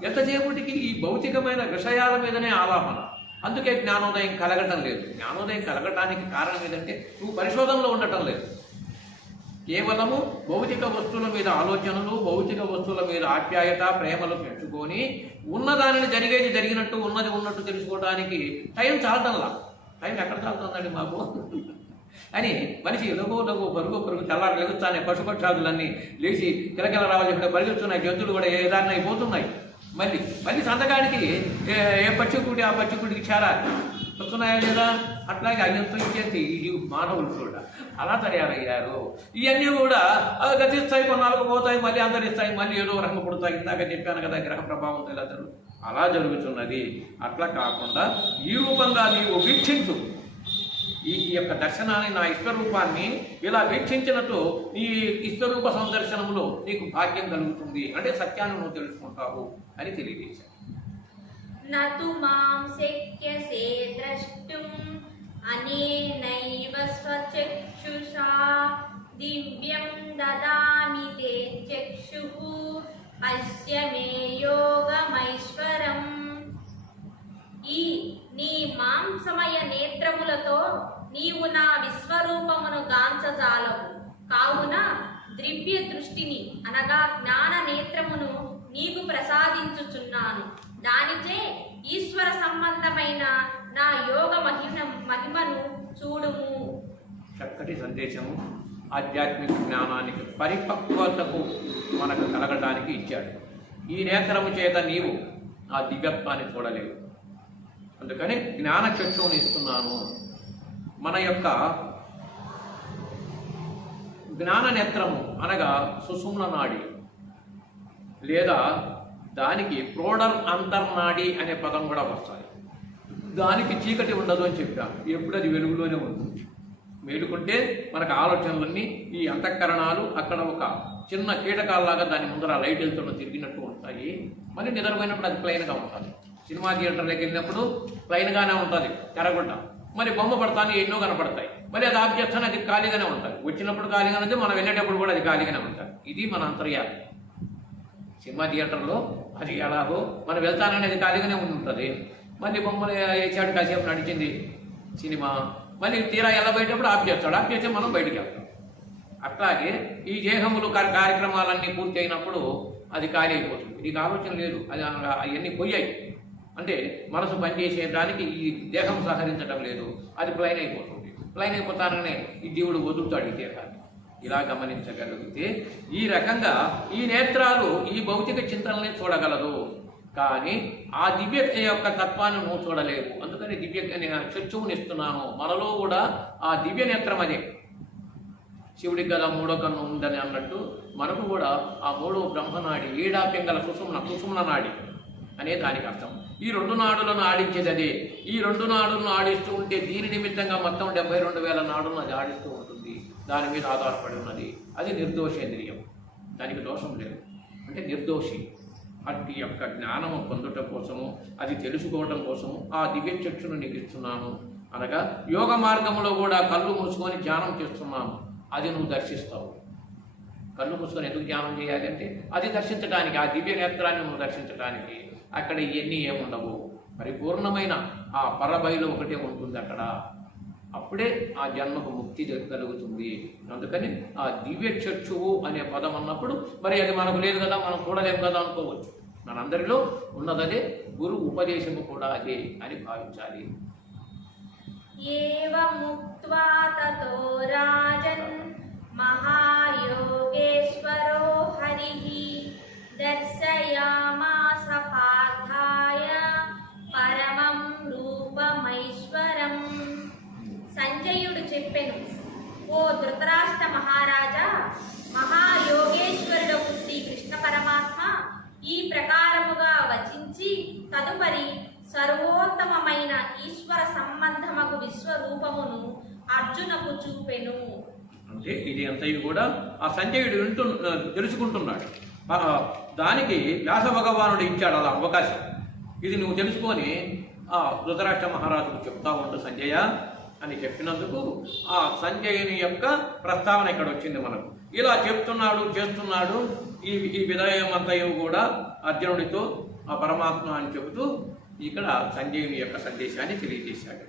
ఎంతసేపటికి ఈ భౌతికమైన విషయాల మీదనే ఆలాపన. అందుకే జ్ఞానోదయం కలగటం లేదు. జ్ఞానోదయం కలగటానికి కారణం ఏంటంటే నువ్వు పరిశోధనలో ఉండటం లేదు. కేవలము భౌతిక వస్తువుల మీద ఆలోచనలు, భౌతిక వస్తువుల మీద ఆప్యాయత, ప్రేమలు పెంచుకొని ఉన్నదానిని జరిగేది జరిగినట్టు, ఉన్నది ఉన్నట్టు తెలుసుకోవడానికి టైం చాలటంలా. టైం ఎక్కడ చాలుతుందండి మాకు అని మనిషి లఘు పరుగు తెల్లారు లెగుస్తానే. పశుపక్షాదులన్నీ లేచి కిలకిల రావాలి చెప్పిన పరిగెత్తున్నాయి. జంతువులు కూడా ఏ దారిని అయిపోతున్నాయి. మళ్ళీ సంతకానికి ఏ పచ్చికుడి ఆ పచ్చికుడికి చేరాలి వస్తున్నాయా లేదా? అట్లాగే అయ్యంతో ఇచ్చేసి ఈ మానవులు కూడా అలా తయారయ్యారు. ఇవన్నీ కూడా గతిస్తాయి, కొన్నాళ్ళకు పోతాయి, మళ్ళీ అంతరిస్తాయి, మళ్ళీ ఏదో రకంగా పుడతాయి. ఇందాక చెప్పాను కదా, గ్రహ ప్రభావంతో ఇలా అలా జరుగుతున్నది. అట్లా కాకుండా ఈ రూపంగా నీవు వీక్షించు. ఈ యొక్క దర్శనాన్ని, నా విశ్వరూపాన్ని ఇలా వీక్షించినతో నీ విశ్వరూప సందర్శనంలో నీకు భాగ్యం కలుగుతుంది, అంటే సత్యాన్ని నువ్వు తెలుసుకుంటావు అని తెలియజేశాడు. నతు మాం శక్యసే ద్రష్టుం అనేనైవ స్వచక్షుషా దివ్యం దదామి తే చక్షుః పశ్య మే యోగమైశ్వరం. ఈ నీ మాంసమయ నేత్రములతో నీవు నా విశ్వరూపమును గాంచజాలవు. కావున దివ్య దృష్టిని అనగా జ్ఞాన నేత్రమును నీకు ప్రసాదించుచున్నాను. దానిచే ఈశ్వర సంబంధమైన నా యోగ మహిమను చూడుము. చక్కటి సందేశము ఆధ్యాత్మిక జ్ఞానానికి పరిపక్వతకు మనకు కలగడానికి ఇచ్చాడు. ఈ నేత్రము చేత నీవు ఆ దివ్యత్వాన్ని చూడలేవు, అందుకని జ్ఞాన చక్షువుని ఇస్తున్నాను. మన యొక్క జ్ఞాన నేత్రము అనగా సుషుమ్న నాడి, లేదా దానికి ప్రోడర్ అంతర్నాడి అనే పదం కూడా వస్తాయి. దానికి చీకటి ఉండదు అని చెప్పాను. ఎప్పుడు అది వెలుగులోనే ఉంటుంది. మేలుకుంటే మనకు ఆలోచనలన్నీ, ఈ అంతఃకరణాలు అక్కడ ఒక చిన్న కీటకాల్లాగా దాని ముందర లైట్ వెళ్తున్న తిరిగినట్టు ఉంటాయి. మళ్ళీ నిద్రపోయినప్పుడు అది ప్లైన్గా ఉంటుంది. సినిమా థియేటర్లోకి వెళ్ళినప్పుడు ప్లైన్గానే ఉంటుంది, తెరగుంట. మరి బొమ్మ పడతాను ఎన్నో కనపడతాయి. మరి అది ఆఫ్ చేస్తాను, అది ఖాళీగానే ఉంటుంది. వచ్చినప్పుడు ఖాళీగానే ఉంటుంది, మనం వెళ్ళేటప్పుడు కూడా అది ఖాళీగానే ఉంటుంది. ఇది మన అంతర్యాలు. సినిమా థియేటర్లో అది ఎలాగో మనం వెళ్తానని అది ఖాళీగానే ఉంటుంది. మళ్ళీ బొమ్మలు వేసాడు, కాసేపు నడిచింది సినిమా, మళ్ళీ తీరా వెళ్ళబోయేటప్పుడు ఆఫ్ చేస్తాడు. ఆఫ్ చేస్తే మనం బయటికి వెళ్తాం. అట్లాగే ఈ దేహములు కార్యక్రమాలన్నీ పూర్తి అయినప్పుడు అది ఖాళీ అయిపోతుంది. నీకు ఆలోచన లేదు, అది అవన్నీ పోయాయి. అంటే మనసు పనిచేసేదానికి ఈ దేహం సహకరించడం లేదు, అది ప్లైన్ అయిపోతుంది. ప్లైన్ అయిపోతాననే ఈ జీవుడు వదులుతాడు ఈ దేహాన్ని. ఇలా గమనించగలిగితే ఈ రకంగా ఈ నేత్రాలు ఈ భౌతిక చింతనల్ని చూడగలదు, కానీ ఆ దివ్య యొక్క తత్వాన్ని నువ్వు చూడలేవు. అందుకని దివ్య చక్షువుని ఇస్తున్నాను. మనలో కూడా ఆ దివ్య నేత్రం అదే. శివుడికి కదా మూడో కన్ను ఉందని అన్నట్టు మనకు కూడా ఆ మూడో బ్రహ్మనాడి, ఏడాపింగల సుషుమ్న నాడి అనే దానికి అర్థం. ఈ రెండు నాడులను ఆడించేది అదే. ఈ రెండు నాడులను ఆడిస్తూ ఉంటే దీని నిమిత్తంగా మొత్తం 72,000 నాడులను అది ఆడిస్తూ ఉంటుంది. దాని మీద ఆధారపడి ఉన్నది. అది నిర్దోషేంద్రియం, దానికి దోషం లేదు, అంటే నిర్దోషి. అట్టి యొక్క జ్ఞానము పొందుట కోసము, అది తెలుసుకోవడం కోసము ఆ దివ్య చక్షును నీకు ఇస్తున్నాను. అనగా యోగ మార్గంలో కూడా కళ్ళు మూసుకొని ధ్యానం చేస్తున్నాము. అది నువ్వు దర్శిస్తావు. కళ్ళు మూసుకొని ఎందుకు ధ్యానం చేయాలి అంటే అది దర్శించడానికి, ఆ దివ్య నేత్రాన్ని నువ్వు దర్శించడానికి. అక్కడ ఇవన్నీ ఏముండవు, పరిపూర్ణమైన ఆ పరబయలు ఒకటే ఉంటుంది అక్కడ. అప్పుడే ఆ జన్మకు ముక్తి కలుగుతుంది. అందుకని ఆ దివ్య చక్షువు అనే పదం అన్నప్పుడు మరి అది మనకు లేదు కదా, మనం చూడలేము కదా అనుకోవచ్చు. మనందరిలో ఉన్నదదే, గురు ఉపదేశము కూడా అదే అని భావించాలి. ఏవముక్త్వా తతో రాజన్ మహాయోగేశ్వరో హరిః దర్శయామాస పార్థాయ పరమం రూపమైశ్వరం. సంజయుడు చెప్పెను, ఓ ధృతరాష్ట్ర మహారాజా, మహాయోగేశ్వరుడు శ్రీకృష్ణ పరమాత్మ ఈ ప్రకారముగా వచించి తదుపరి సర్వోత్తమమైన ఈశ్వర సంబంధమగు విశ్వరూపమును అర్జునకు చూపెను. అంటే ఇది అంతయు కూడా ఆ సంజయుడు తెలుసుకుంటున్నాడు. దానికి వ్యాస భగవానుడు ఇచ్చాడు అలా అవకాశం. ఇది నువ్వు తెలుసుకొని ఆ ధృతరాష్ట్ర మహారాజుకు చెప్తా ఉండు సంజయ అని చెప్పినందుకు ఆ సంజయుని యొక్క ప్రస్తావన ఇక్కడ వచ్చింది మనకు. ఇలా చెప్తున్నాడు, చేస్తున్నాడు. ఈ విధేయమంతయు కూడా అర్జునుడితో ఆ పరమాత్మ అని చెబుతూ ఇక్కడ సంజయుని యొక్క సందేశాన్ని తెలియజేశాడు.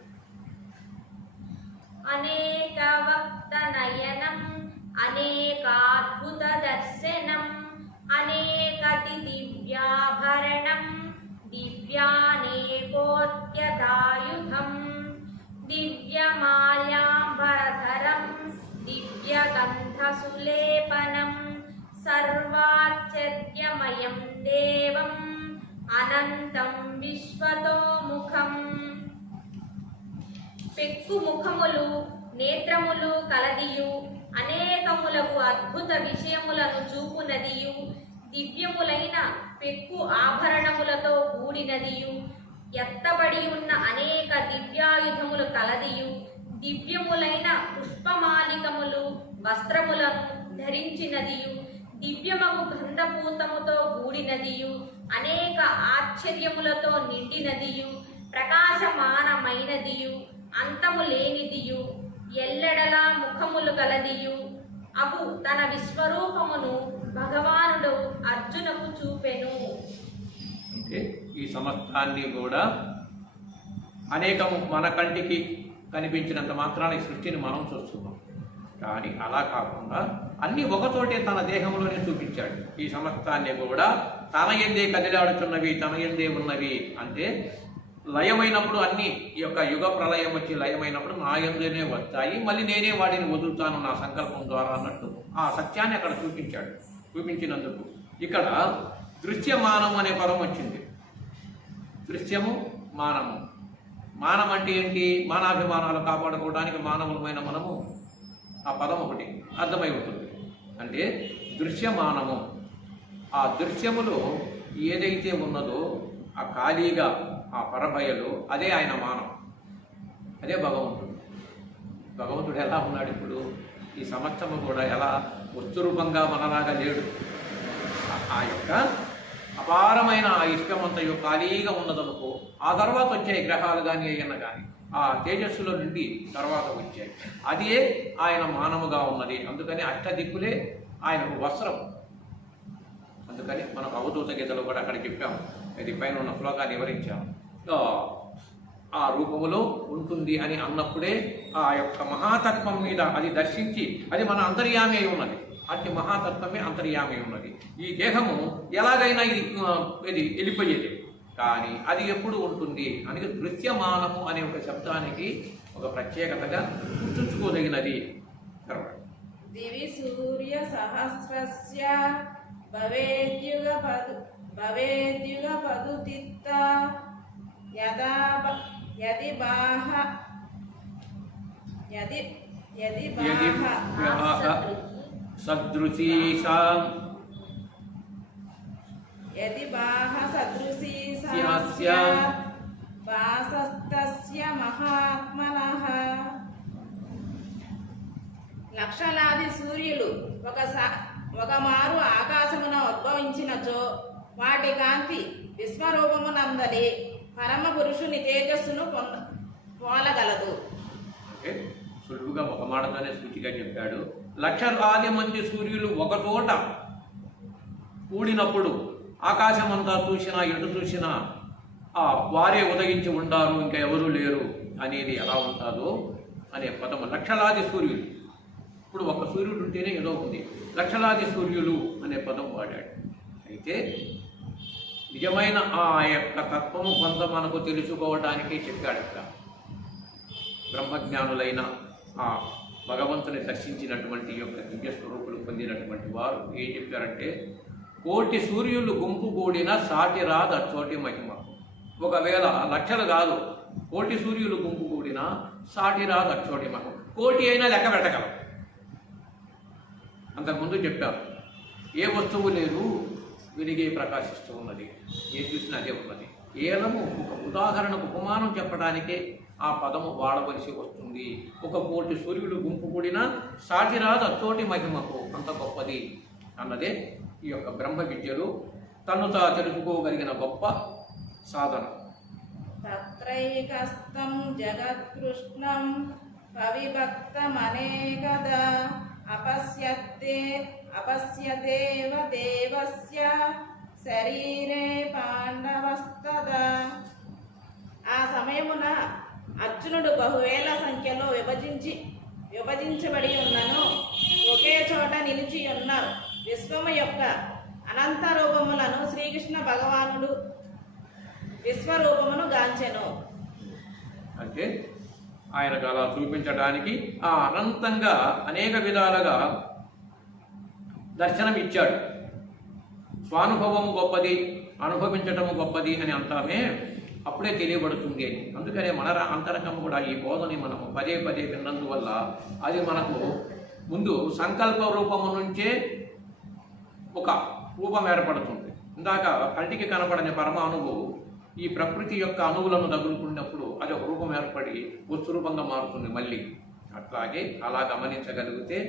అనేక వక్త నయనం అనేకాద్భుత దర్శనం అనేకతి దివ్యాభరణం దివ్యానేకోత్యదాయుధం దివ్యమాల్యాంబరధరం దివ్యగంధసులేపనం సర్వాశ్చర్యమయం దేవం అనంతం విశ్వతోముఖం. పెక్కు ముఖములు నేత్రములు కలదియు అనేకములకు అద్భుత విషయములను చూపునదియు దివ్యములైన పెక్కు ఆభరణములతో కూడినదియు ఎత్తబడి ఉన్న అనేక దివ్యాయుధములు కలదియు దివ్యములైన పుష్పమాలికములు వస్త్రములను ధరించినదియు దివ్యమగు గంధపూతముతో కూడినదియు అనేక ఆశ్చర్యములతో నిండినదియు ప్రకాశమానమైనదియు అంతము లేనిదియు ఎల్లెడలా ముఖములు గలదియు అగు తన విశ్వరూపమును భగవానుడు అర్జునకు చూపెను. అంటే ఈ సమస్తాన్ని కూడా అనేకము మన కంటికి కనిపించినంత మాత్రాన ఈ సృష్టిని మనం చూస్తున్నాం. కానీ అలా కాకుండా అన్ని ఒకచోటే తన దేహంలోనే చూపించాడు. ఈ సమస్తాన్ని కూడా తన ఎందే కదిలాడుతున్నవి, తన ఎందే ఉన్నవి. అంటే లయమైనప్పుడు అన్ని ఈ యొక్క యుగ ప్రళయం వచ్చి లయమైనప్పుడు నా ఎందేనే వస్తాయి, మళ్ళీ నేనే వాటిని వదులుతాను నా సంకల్పం ద్వారా అన్నట్టు ఆ సత్యాన్ని అక్కడ చూపించాడు. చూపించినందుకు ఇక్కడ దృశ్యమానం అనే పదం వచ్చింది. దృశ్యము మానము. మానం అంటే ఏంటి? మానాభిమానాలు కాపాడుకోవడానికి మానవులమైన మనము ఆ పదం ఒకటి అర్థమై ఉంటుంది. అంటే దృశ్యమానము. ఆ దృశ్యములో ఏదైతే ఉన్నదో ఆ ఖాళీగా ఆ పరబయలు అదే ఆయన మానం, అదే భగవంతుడు. భగవంతుడు ఎలా ఉన్నాడు ఇప్పుడు? ఈ సమస్తము కూడా ఎలా వస్తురూపంగా మనలాగా లేడు. ఆ యొక్క అపారమైన ఆ ఇష్టమంతయు ఖాళీగా ఉన్నదనుకో. ఆ తర్వాత వచ్చాయి గ్రహాలు కానీ అయ్యన్న కానీ ఆ తేజస్సులో నుండి తర్వాత వచ్చాయి. అదే ఆయన మానవుగా ఉన్నది. అందుకని అష్టదిక్కులే ఆయనకు వస్త్రం. అందుకని మనకు అవధూత గీతలో కూడా అక్కడ చెప్పాము, ఇది పైన ఉన్న శ్లోకాన్ని వివరించాము. ఆ రూపములో ఉంటుంది అని అన్నప్పుడే ఆ యొక్క మహాతత్వం మీద అది దర్శించి అది మన అంతర్యామి అయి ఉన్నది. అట్టి మహాతత్వమే అంతర్యామి ఉన్నది. ఈ దేహము ఎలాగైనా ఇది వెళ్ళిపోయేది, కానీ అది ఎప్పుడు ఉంటుంది అని దృశ్యమానము అనే ఒక శబ్దానికి ఒక ప్రత్యేకతగా గుర్తుంచుకోదగినది. దివి సూర్య సహస్రస్య భవేద్యుగ పదుతిత్త యది బాహ సదృశీసా యది బాహ సదృశీసా వాసస్తస్య మహాత్మనః. లక్షలాది సూర్యులు ఒక మారు ఆకాశమున ఉద్భవించినచో వాటి కాంతి విశ్వరూపమునందలి పరమ పురుషుని తేజస్సును పోలగలదు. అంటే సులువుగా ఒక మాటతోనే సూచిగా చెప్పాడు. లక్షలాది మంది సూర్యులు ఒక చోట కూడినప్పుడు ఆకాశం అంతా చూసినా ఎటు చూసినా వారే ఉదయించి ఉండారు, ఇంకా ఎవరూ లేరు అనేది ఎలా ఉంటుందో అనే పదము. లక్షలాది సూర్యులు. ఇప్పుడు ఒక సూర్యుడు ఉంటేనే ఏదో ఉంది. లక్షలాది సూర్యులు అనే పదం వాడాడు. అయితే నిజమైన ఆ యొక్క తత్వము కొంత మనకు తెలుసుకోవడానికి చెప్పాడు. ఇక్కడ బ్రహ్మజ్ఞానులైన ఆ భగవంతుని దర్శించినటువంటి యొక్క దివ్య స్వరూపులు పొందినటువంటి వారు ఏం చెప్పారంటే, కోటి సూర్యులు గుంపు కూడిన సాటి రాదు అచ్చోటి మహిమ. ఒకవేళ లక్షలు కాదు, కోటి సూర్యులు గుంపు కూడిన సాటి రాదు అచ్చోటి మహిమ. కోటి అయినా లెక్క పెట్టగలం. అంతకుముందు చెప్పారు, ఏ వస్తువు లేదు వెలిగే ప్రకాశిస్తూ ఉన్నది, ఏ చూసినా అదే ఉన్నది. కేవలము ఒక ఉదాహరణకు ఉపమానం చెప్పడానికే ఆ పదము వాడవలసి వస్తుంది. ఒక కోటి సూర్యుడు గుంపు కూడిన సాటి రాదు అచ్చోటి మహిమకు, అంత గొప్పది అన్నదే ఈ యొక్క బ్రహ్మ విద్యలు తను తెలుసుకోగలిగిన గొప్ప సాధన. తత్రైకస్తం జగత్కృష్ణం పవిభక్తమనేకదా అపశ్యదేవ దేవస్య శరీరే పాండవస్తదా. ఆ సమయమున అర్జునుడు బహువేల సంఖ్యలో విభజించబడి ఉన్నను ఒకే చోట నిలిచి ఉన్న విశ్వము యొక్క అనంత రూపములను శ్రీకృష్ణ భగవానుడు విశ్వరూపమును గాంచెను. అంటే ఆయనకు అలా చూపించడానికి ఆ అనంతంగా అనేక విధాలుగా దర్శనం ఇచ్చాడు. స్వానుభవము గొప్పది, అనుభవించటము గొప్పది అని అంటామే, అప్పుడే తెలియబడుతుంది అని. అందుకనే మన అంతరంగం కూడా ఈ బోధని మనము పదే పదే విన్నందువల్ల అది మనకు ముందు సంకల్ప రూపము నుంచే ఒక రూపం ఏర్పడుతుంది. ఇందాక కంటికి కనపడని పరమాణువు ఈ ప్రకృతి యొక్క అణువులను తగులుకున్నప్పుడు అది ఒక రూపం ఏర్పడి వస్తురూపంగా మారుతుంది మళ్ళీ. అట్లాగే అలా గమనించగలిగితే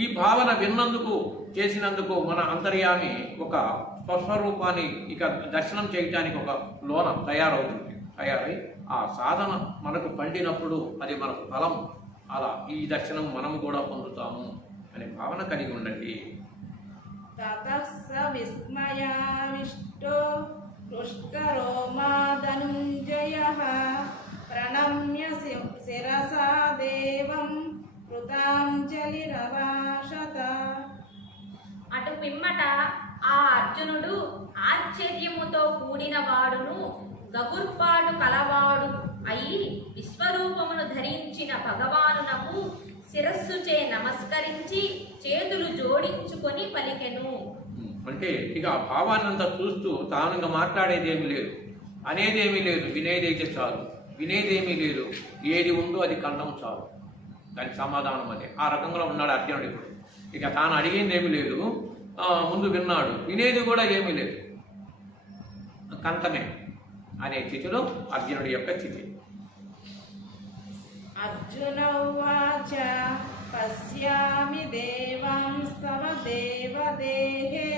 ఈ భావన విన్నందుకు చేసినందుకు మన అంతర్యామి ఒక స్వస్వరూపాన్ని ఇక దర్శనం చేయటానికి ఒక లోన తయారై ఆ సాధన మనకు పండినప్పుడు అది మనకు ఫలం. అలా ఈ దర్శనం మనము కూడా పొందుతాము అనే భావన కలిగి ఉండండి. తతః స విస్మయావిష్టో హృష్టరోమా ధనుంజయః ప్రణమ్య శిరసా దేవం కృతాంజలిరభాషత. అటు పిమ్మట ఆ అర్జునుడు ఆశ్చర్యముతో కూడిన వాడును గగుర్పాటు కలవాడు అయి విశ్వరూపమును ధరించిన భగవానునకు శిరస్సుచే నమస్కరించి చేతులు జోడించుకొని పలికెను. అంటే ఇక ఆ భావాన్నంతా చూస్తూ తానుగా మాట్లాడేదేమీ లేదు, అనేదేమీ లేదు, వినేదైతే చాలు. వినేదేమీ లేదు, ఏది ఉందో అది కండం చాలు, దానికి సమాధానం అదే. ఆ రకంగా ఉన్నాడు అర్జునుడు. ఇప్పుడు ఇక తాను అడిగింది ఏమీ లేదు, ముందు విన్నాడు, వినేది కూడా ఏమీ లేదు, కంఠమే అనే స్థితిలో అర్జునుడి యొక్క స్థితి. అర్జున ఉవాచ పశ్యామి దేవాంస్తవ దేవదేహే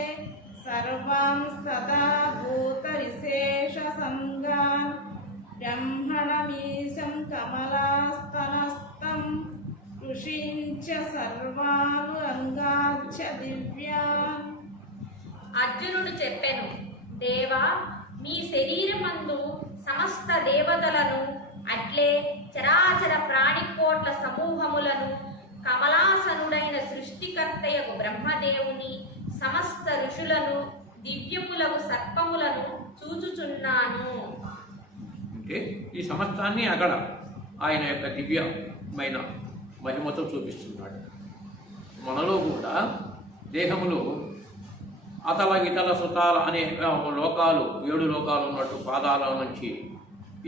సర్వాంస్తదా భూత విశేష సంగాన్ బ్రహ్మణమీశం కమలాస్తనస్తం ఋషీంచ సర్వానురంగాచ్చ దివ్యాన్. అర్జునుడు చెప్పెను, దేవా, మీ శరీరమందు సమస్త దేవతలను అట్లే చరాచర ప్రాణికోట్ల సమూహములను కమలాసనుడైన సృష్టికర్తయకు బ్రహ్మదేవుని సమస్త ఋషులను దివ్యములకు సర్పములను చూచుచున్నాను. అంటే ఈ సమస్తాన్ని అక్కడ ఆయన యొక్క దివ్యమైన మహిమతో చూపిస్తున్నాడు. మనలో కూడా దేహములు అతల ఇతల సుతాల అనే లోకాలు 7 లోకాలు ఉన్నట్టు పాదాల నుంచి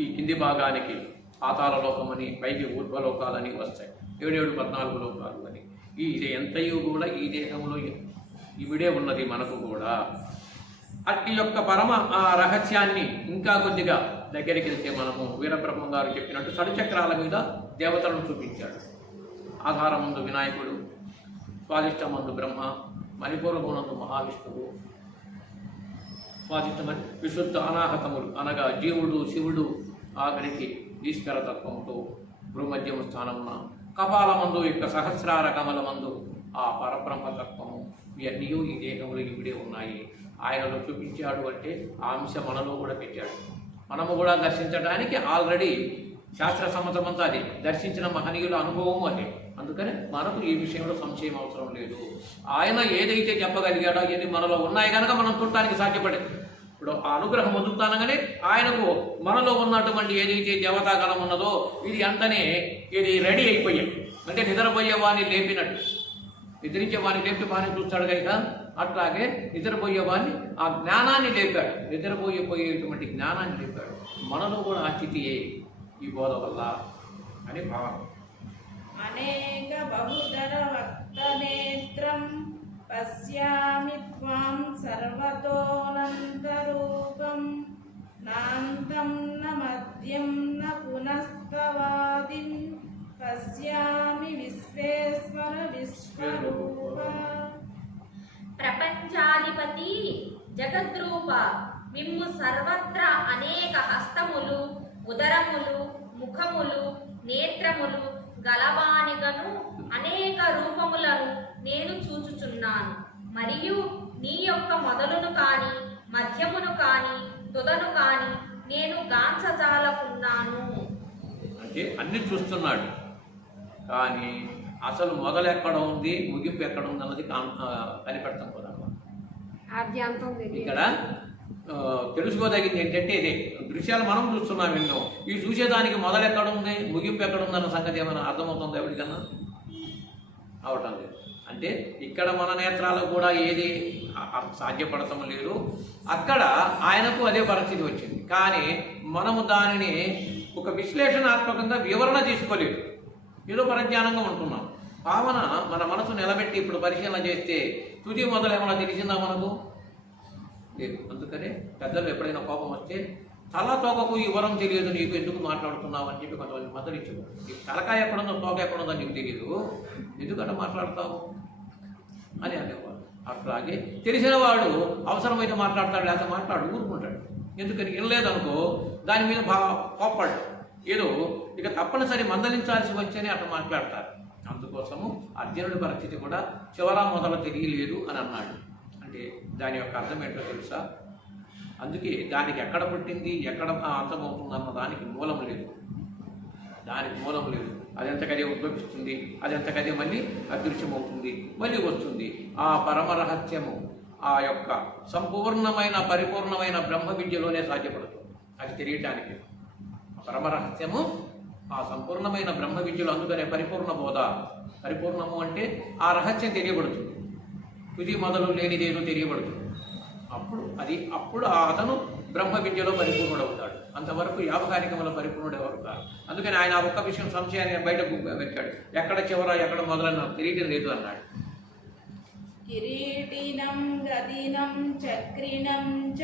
ఈ కింది భాగానికి పాతాల లోకమని, పైకి ఊర్ధ్వలోకాలని వస్తాయి. 7 14 లోకాలు అని. ఇది ఎంతయు కూడా ఈ దేహంలో ఇవిడే ఉన్నది మనకు కూడా. అట్టి యొక్క పరమ రహస్యాన్ని ఇంకా కొద్దిగా దగ్గరికి వెళ్తే మనము వీరబ్రహ్మం గారు చెప్పినట్టు షడ్చక్రాల మీద దేవతలను చూపించాడు. ఆధారమందు వినాయకుడు, స్వాదిష్టమందు బ్రహ్మ, మణిపూరమునందు మహావిష్ణువు, స్వాదిష్టమని విశుద్ధ అనాహతములు అనగా జీవుడు, శివుడు, ఆఖరికి ఈశ్వరతత్వంతో భూమధ్యమ స్థానమున కపాలమందు యొక్క సహస్రార కమలమందు ఆ పరబ్రహ్మతత్వము ఇవన్నీ ఈ దేహంలో ఇవిడే ఉన్నాయి. ఆయనలో చూపించాడు అంటే ఆ అంశ మనలో కూడా పెట్టాడు. మనము కూడా దర్శించడానికి ఆల్రెడీ శాస్త్ర సమ్మతమంతా అది దర్శించిన మహనీయుల అనుభవం అదే. అందుకని మనకు ఈ విషయంలో సంశయం అవసరం లేదు. ఆయన ఏదైతే చెప్పగలిగాడో అవన్నీ మనలో ఉన్నాయి కనుక మనం చూడటానికి సాధ్యపడేది. ఇప్పుడు ఆ అనుగ్రహం వదులుతానగానే ఆయనకు మనలో ఉన్నటువంటి ఏదైతే దేవతాగణం ఉన్నదో ఇది అంటనే ఇది రెడీ అయిపోయాయి. అంటే నిద్రపోయే వాడిని లేపినట్టు, నిద్రించే వాడిని లేపి వాడిని చూస్తాడు కనుక అట్లాగే నిద్రపోయే వాడిని ఆ జ్ఞానాన్ని లేపాడు, నిద్రపోయేటువంటి జ్ఞానాన్ని లేపాడు. మనలో కూడా ఆ స్థితియే ఈ బోధ వల్ల అని భావన. అనేక బహుధర వక్తనేత్రం పశ్యామి త్వాం సర్వతోనంతరూపం నాంతం న మధ్యం న పునస్తవాదిం పశ్యామి విశ్వేశ్వర విశ్వరూప. ప్రపంచాధిపతి జగద్రూప, మిమ్ము సర్వత్ర అనేక హస్తములు, ఉదరములు, ముఖములు, నేత్రములు గలవానిగను అనేక రూపములను నేను చూచుచున్నాను. మరియు నీ యొక్క మొదలును కాని, మధ్యమును కాని, తుదను కాని నేను గాంచజాలకున్నాను. అంటే అన్ని చూస్తున్నాడు, కానీ అసలు మొదలు ఎక్కడ ఉంది, ముగింపు ఎక్కడ ఉంది అన్నది కనిపెడతాం కదా. ఇక్కడ తెలుసుకోదగింది ఏంటంటే ఇదే దృశ్యాలు మనం చూస్తున్నాం ఎన్నో. ఈ చూసేదానికి మొదలు ఎక్కడ ఉంది, ముగింపు ఎక్కడ ఉందన్న సంగతి ఏమైనా అర్థమవుతుంది ఎవరికన్నా? అవటం లేదు. అంటే ఇక్కడ మన నేత్రాలకు కూడా ఏది సాధ్యపడటం లేదు. అక్కడ ఆయనకు అదే పరిస్థితి వచ్చింది. కానీ మనము దానిని ఒక విశ్లేషణాత్మకంగా వివరణ తీసుకోలేదు, ఏదో పరజ్ఞానంగా ఉంటున్నాం. భావన మన మనసు నిలబెట్టి ఇప్పుడు పరిశీలన చేస్తే తుది మొదలు ఏమైనా తెలిసిందా మనకు? లేదు. అందుకనే పెద్దలు ఎప్పుడైనా కోపం వస్తే తల తోకకు ఈ వరం తెలియదు నీకు, ఎందుకు మాట్లాడుతున్నావు అని చెప్పి కొంతమంది మద్దతిచ్చారు. ఈ తలకాయ ఎక్కడుందో తోక ఎక్కడుందో నీకు తెలియదు, ఎందుకంటే మాట్లాడతావు అని అనేవాడు. అట్లాగే తెలిసిన వాడు అవసరమైతే మాట్లాడతాడు, లేకపోతే మాట్లాడు ఊరుకుంటాడు. ఎందుకని వినలేదనుకో దాని మీద కోప్పడు, ఏదో ఇక తప్పనిసరి మందలించాల్సి వచ్చని అట్లా మాట్లాడతారు. అందుకోసము అర్జునుడి పరిస్థితి కూడా చివరా మొదలు తెలియలేదు అని అన్నాడు. అంటే దాని యొక్క అర్థం ఏంటో తెలుసా? అందుకే దానికి ఎక్కడ పుట్టింది ఎక్కడ అంతమవుతుంది అన్న దానికి మూలం లేదు, దానికి మూలం లేదు. అదెంతకదే ఉద్భవిస్తుంది, అదెంతకదే మళ్ళీ అదృశ్యమవుతుంది, మళ్ళీ వస్తుంది. ఆ పరమరహస్యము ఆ యొక్క సంపూర్ణమైన పరిపూర్ణమైన బ్రహ్మ విద్యలోనే సాధ్యపడుతుంది. అది తెలియటానికి పరమరహస్యము ఆ సంపూర్ణమైన బ్రహ్మ విద్యలో, అందుకనే పరిపూర్ణ బోధ. పరిపూర్ణము అంటే ఆ రహస్యం తెలియబడుతుంది, తుది మొదలు లేనిదేదో తెలియబడుతుంది. అప్పుడు అతను బ్రహ్మ విద్యలో పరిపూర్ణుడవుతాడు. అంతవరకు యావకారికముల పరిపూర్ణుడు ఎవరు కాదు. అందుకని ఆయన ఆ ఒక్క విషయం సంశయాన్ని బయటకు పెట్టాడు, ఎక్కడ చివర ఎక్కడ మొదలని నాకు తెలియటం లేదు అన్నాడు. కిరీటినం గదినం చక్రిణం చ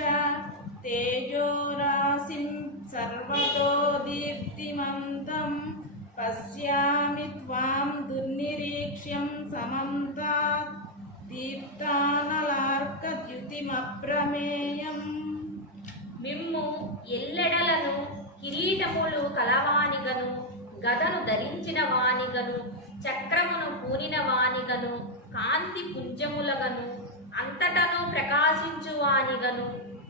తేజోరాశిం సర్వతో దీప్తిమంతం పశ్యామి త్వాం దుర్నిరీక్ష్యం సమంతాత్ దీప్తానలార్కద్యుతిమప్రమేయం. మిమ్ము ఎల్లెడలను కిరీటములు కలవానిగను, గదను ధరించిన వానిగను, చక్రమును పూనిన వానిగను, కాంతి పుంజములగను, అంతటను ప్రకాశించువానిగను,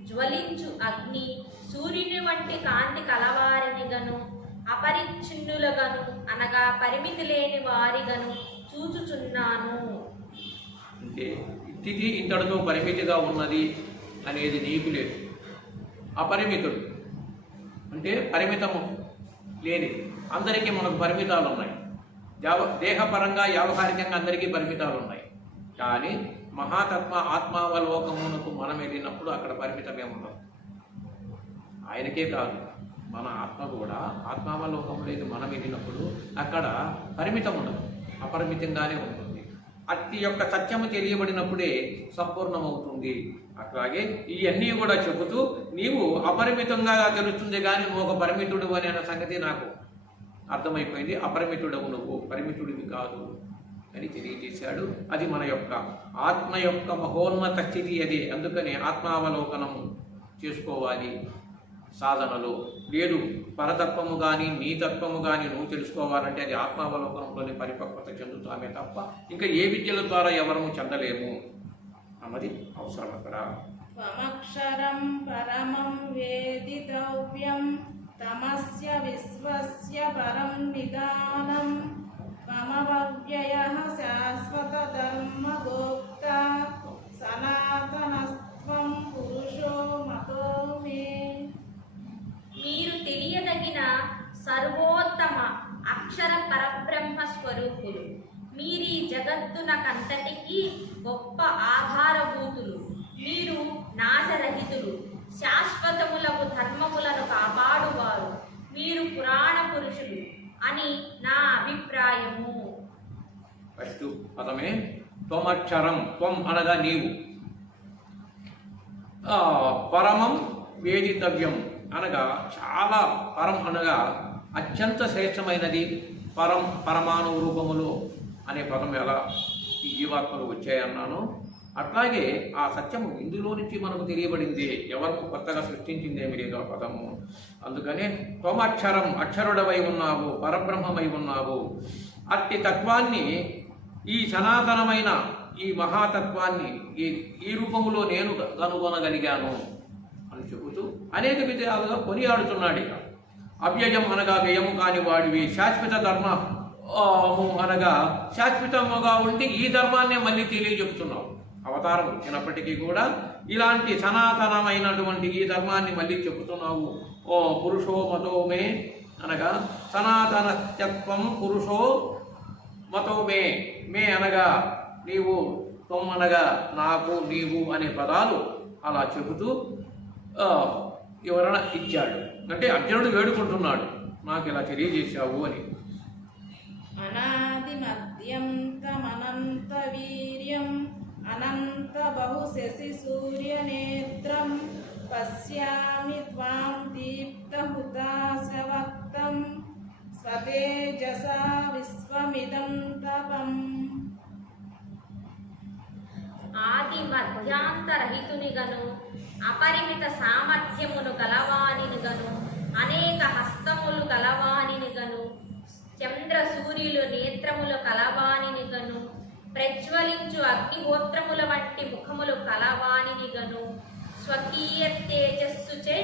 జ్వలించు అగ్ని సూర్యుని వంటి కాంతి కలవారినిగను, అపరిచ్ఛిన్నులగను అనగా పరిమితి లేని వారిగను చూచుచున్నాను. అంటే తిథి ఇంతటితో పరిమితిగా ఉన్నది అనేది నీకు లేదు. అపరిమితుడు అంటే పరిమితము లేని, అందరికీ మనకు పరిమితాలు ఉన్నాయి. దేహపరంగా వ్యావహారికంగా అందరికీ పరిమితాలు ఉన్నాయి. కానీ మహాతత్వ ఆత్మావలోకమునకు మనం వెళ్ళినప్పుడు అక్కడ పరిమితమే ఉండదు. ఆయనకే కాదు, మన ఆత్మ కూడా ఆత్మావలోకంలోకి మనం వెళ్ళినప్పుడు అక్కడ పరిమితం ఉండదు, అపరిమితంగానే ఉంటుంది. అట్టి యొక్క సత్యము తెలియబడినప్పుడే సంపూర్ణమవుతుంది. అట్లాగే ఇవన్నీ కూడా చెబుతూ నీవు అపరిమితంగా తెలుస్తుంది కానీ నువ్వు ఒక పరిమితుడు అని అన్న సంగతి నాకు అర్థమైపోయింది. అపరిమితుడవు, నువ్వు పరిమితుడివి కాదు అని తెలియజేశాడు. అది మన యొక్క ఆత్మ యొక్క మహోన్నత స్థితి అదే. అందుకని ఆత్మావలోకనము చేసుకోవాలి సాధనలో. లేదు పరతత్వము కానీ నీ తత్వము కానీ నువ్వు తెలుసుకోవాలంటే అది ఆత్మావలోకనంలోని పరిపక్వత చెందుతామే తప్ప ఇంకా ఏ విద్యల ద్వారా ఎవరము చెందలేము అన్నది అవసరం అక్కడ. త్వమక్షరం పరమం వేదితవ్యం తమస్య విశ్వస్య పరం నిదానం త్వమవ్యయః శాశ్వత ధర్మగోప్త సనాతనస్త్వం పురుషో మతో మే. మీరు తెలియదగిన సర్వోత్తమ అక్షర పరబ్రహ్మ స్వరూపులు. మీరీ జగత్తునకంతటికీ గొప్ప ఆధారభూతులు. మీరు నాశరహితులు, శాశ్వతములకు ధర్మములను కాపాడువారు. మీరు పురాణ పురుషులు అని నా అభిప్రాయము. ఫస్ట్ పదమే త్వమక్షరం. త్వం అనగా నీవు, పరమం వేదితవ్యం అనగా చాలా, పరం అనగా అత్యంత శ్రేష్టమైనది. పరమాణు రూపములు అనే పదం ఎలా ఈ జీవాత్మలు వచ్చాయన్నాను, అట్లాగే ఆ సత్యము ఇందులో నుంచి మనకు తెలియబడింది. ఎవరు కొత్తగా సృష్టించిందేమి లేదు ఆ పదము. అందుకనే త్వమక్షరం, అక్షరుడవై ఉన్నావు, పరబ్రహ్మమై ఉన్నావు. అట్టి తత్వాన్ని, ఈ సనాతనమైన ఈ మహాతత్వాన్ని ఈ రూపములో నేను కనుగొనగలిగాను అని చెబుతూ అనేక విధాలుగా కొనియాడుతున్నాడు. ఇక అవ్యయం అనగా వ్యయము కాని వాడివి, శాశ్వత ధర్మము అనగా శాశ్వతముగా ఉండి ఈ ధర్మాన్నే మళ్ళీ తెలియజెప్తున్నావు. అవతారం ఇచ్చినప్పటికీ కూడా ఇలాంటి సనాతనమైనటువంటి ఈ ధర్మాన్ని మళ్ళీ చెబుతున్నావు. ఓ పురుషో మతో మే అనగా సనాతనత్వం పురుషో మతో మే. మే అనగా నీవు, త్వం అనగా నాకు, నీవు అనే పదాలు అలా చెబుతూ వివరణ ఇచ్చాడు. అంటే అర్జునుడు వేడుకుంటున్నాడు, నాకు ఇలా తెలియజేశావు అని. అనాది మధ్యంతమనంత వీర్యం అనంత బహుశశి సూర్యనేత్రం పశ్యామి త్వాం హుతాశవక్తం స్వతేజసా విశ్వమిదం తపం. ఆది మధ్యాంతరహితునిగను అపరిమిత సామర్థ్యమును గలవానినిగను అనేక హస్తములు గలవానినిగను చంద్ర సూర్యులు నేత్రములు కలవానినిగను ప్రజ్వలించు అగ్నిహోత్రముల వంటి ముఖములు కలవానినిగను స్వకీయ తేజస్సుచే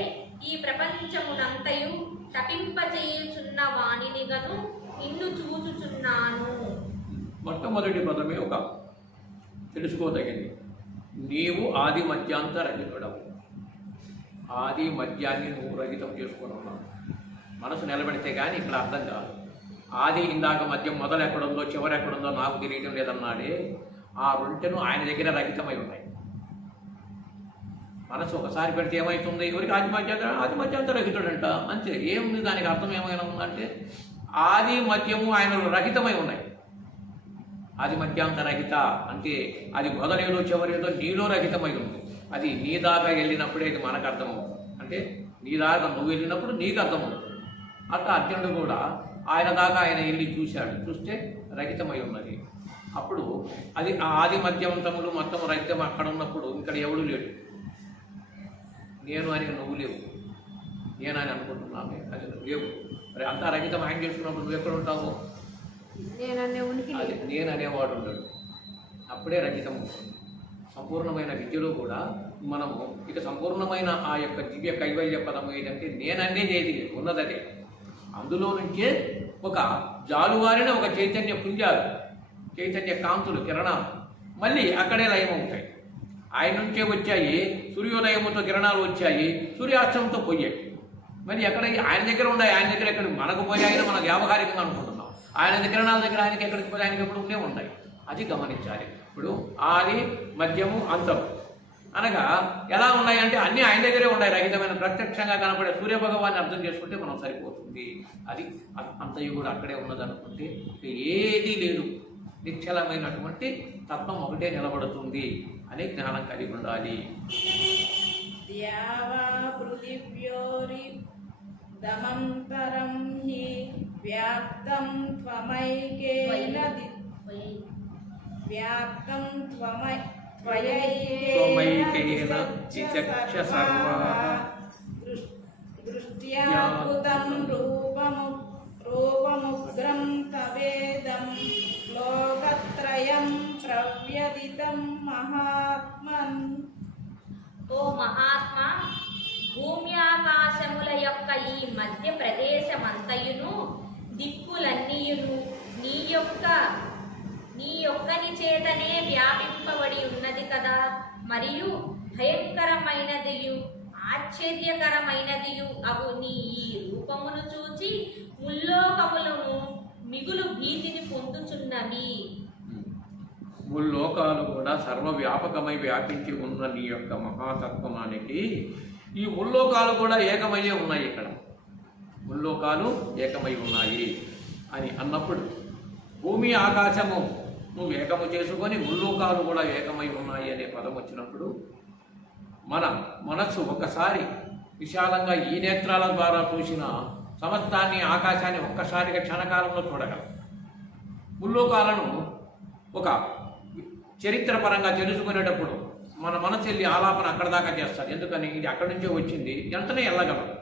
ఈ ప్రపంచమునంతయు తపింపచేయుచున్న వానినిగను నిన్ను చూచుచున్నాను. మొట్టమొదటి పదమే ఒక తెలుసుకోదగింది. నీవు ఆది మధ్యాంతరహితుడవు. ఆది మధ్యాన్ని నువ్వు రహితం చేసుకొని ఉన్నావు. మనసు నిలబెడితే కానీ ఇక్కడ అర్థం కాదు. ఆది ఇందాక మద్యం మొదలు ఎక్కడుందో చివరి ఎక్కడుందో నాకు తెలియటం లేదన్నాడే, ఆ రెంటెను ఆయన దగ్గర రహితమై ఉన్నాయి. మనసు ఒకసారి పెడితే ఏమవుతుంది? ఎవరికి ఆది మధ్యాంతరహితుడంట అంతే. ఏముంది దానికి అర్థం ఏమైనా ఉందంటే ఆది మద్యము ఆయనలో రహితమై ఉన్నాయి. ఆది మధ్యాంతరహిత అంటే అది మొదలేదో చివరేదో నీలో రహితమై ఉంది. అది నీ దాకా వెళ్ళినప్పుడే ఇది మనకు అర్థమవుతుంది. అంటే నీ దాకా నువ్వు వెళ్ళినప్పుడు నీకు అర్థమవుతుంది. అట్లా అర్జునుడు కూడా ఆయన దాకా ఆయన వెళ్ళి చూశాడు. చూస్తే రహితమై ఉన్నది. అప్పుడు అది ఆ ఆది మధ్యంతములు మొత్తం రహితం అక్కడ ఉన్నప్పుడు ఇక్కడ ఎవడు లేడు. నేను అని నువ్వు లేవు, నేను అని అనుకుంటున్నాను, అది నువ్వు లేవు. మరి అంతా రహితం ఆయన చేసుకున్నప్పుడు నువ్వు ఎక్కడ ఉంటావు? అది నేను అనేవాడు ఉండడు. అప్పుడే రహితం అవుతుంది. సంపూర్ణమైన విద్యలో కూడా మనము ఇక సంపూర్ణమైన ఆ యొక్క దివ్య కైవల్య పదము ఏంటంటే నేననే ఏది లేదు, ఉన్నదదే. అందులో నుంచే ఒక జాలువారిన ఒక చైతన్య పుంజాలు, చైతన్య కాంతులు, కిరణాలు మళ్ళీ అక్కడే లయమవుతాయి. ఆయన నుంచే వచ్చాయి. సూర్యోదయముతో కిరణాలు వచ్చాయి, సూర్యాస్తమంతో పోయాయి. మరి ఎక్కడ ఆయన దగ్గర ఉన్నాయి. ఆయన దగ్గర ఎక్కడ మనకు పోయాయని మనం వ్యావహారికంగా అనుకుంటున్నాం. ఆయన కిరణాల దగ్గర ఆయనకి ఎక్కడికి పోయి ఆయనకి ఎప్పుడు ఉండే ఉంటాయి. అది గమనించాలి. ఇప్పుడు ఆది మధ్యము అంతము అనగా ఎలా ఉన్నాయంటే అన్నీ ఆయన దగ్గరే ఉన్నాయి. రహితమైన ప్రత్యక్షంగా కనపడే సూర్యభగవాన్ని అర్థం చేసుకుంటే మనం సరిపోతుంది. అది అంతయు కూడా అక్కడే ఉన్నదనుకుంటే ఏదీ లేదు. నిశ్చలమైనటువంటి తత్వం ఒకటే నిలబడుతుంది అనే జ్ఞానం కలిగి ఉండాలి. ద్యావా పృథివ్యోరి దమంతరం హి వ్యాప్తం త్వమైకేన వ్యాప్తం త్వమైకేన దిశచ్చ సర్వః దృష్ట్యాకృతం రూపముగ్రం తవేదం లోకత్రయం ప్రవ్యదితం మహాత్మన్. ఓ మహాత్మా, భూమి ఆకాశముల యొక్క ఈ మధ్య ప్రదేశమంతయును దిక్కులన్నీయును నీ యొక్కని చేతనే వ్యాపింపబడి ఉన్నది కదా. మరియు భయంకరమైనదియు ఆశ్చర్యకరమైనదియు అవు నీ ఈ రూపమును చూచి ముల్లోకములను మిగులు భీతిని పొందుచున్నవి. ముల్లోకాలు కూడా సర్వవ్యాపకమై వ్యాపించి ఉన్న నీ యొక్క మహాతత్వానికి ఈ ముల్లోకాలు కూడా ఏకమయ్యే ఉన్నాయి. ఇక్కడ ముల్లోకాలు ఏకమై ఉన్నాయి అని అన్నప్పుడు భూమి ఆకాశము నువ్వు ఏకము చేసుకొని ముల్లోకాలు కూడా ఏకమై ఉన్నాయి అనే పదం వచ్చినప్పుడు మన మనస్సు ఒకసారి విశాలంగా ఈ నేత్రాల ద్వారా చూసిన సమస్తాన్ని ఆకాశాన్ని ఒక్కసారిగా క్షణకాలంలో చూడగలం. ముల్లోకాలను ఒక చరిత్రపరంగా తెలుసుకునేటప్పుడు మన మనసు వెళ్ళి ఆలాపన అక్కడ దాకా చేస్తారు. ఎందుకని ఇది అక్కడి నుంచే వచ్చింది, వెంటనే వెళ్ళగలరు.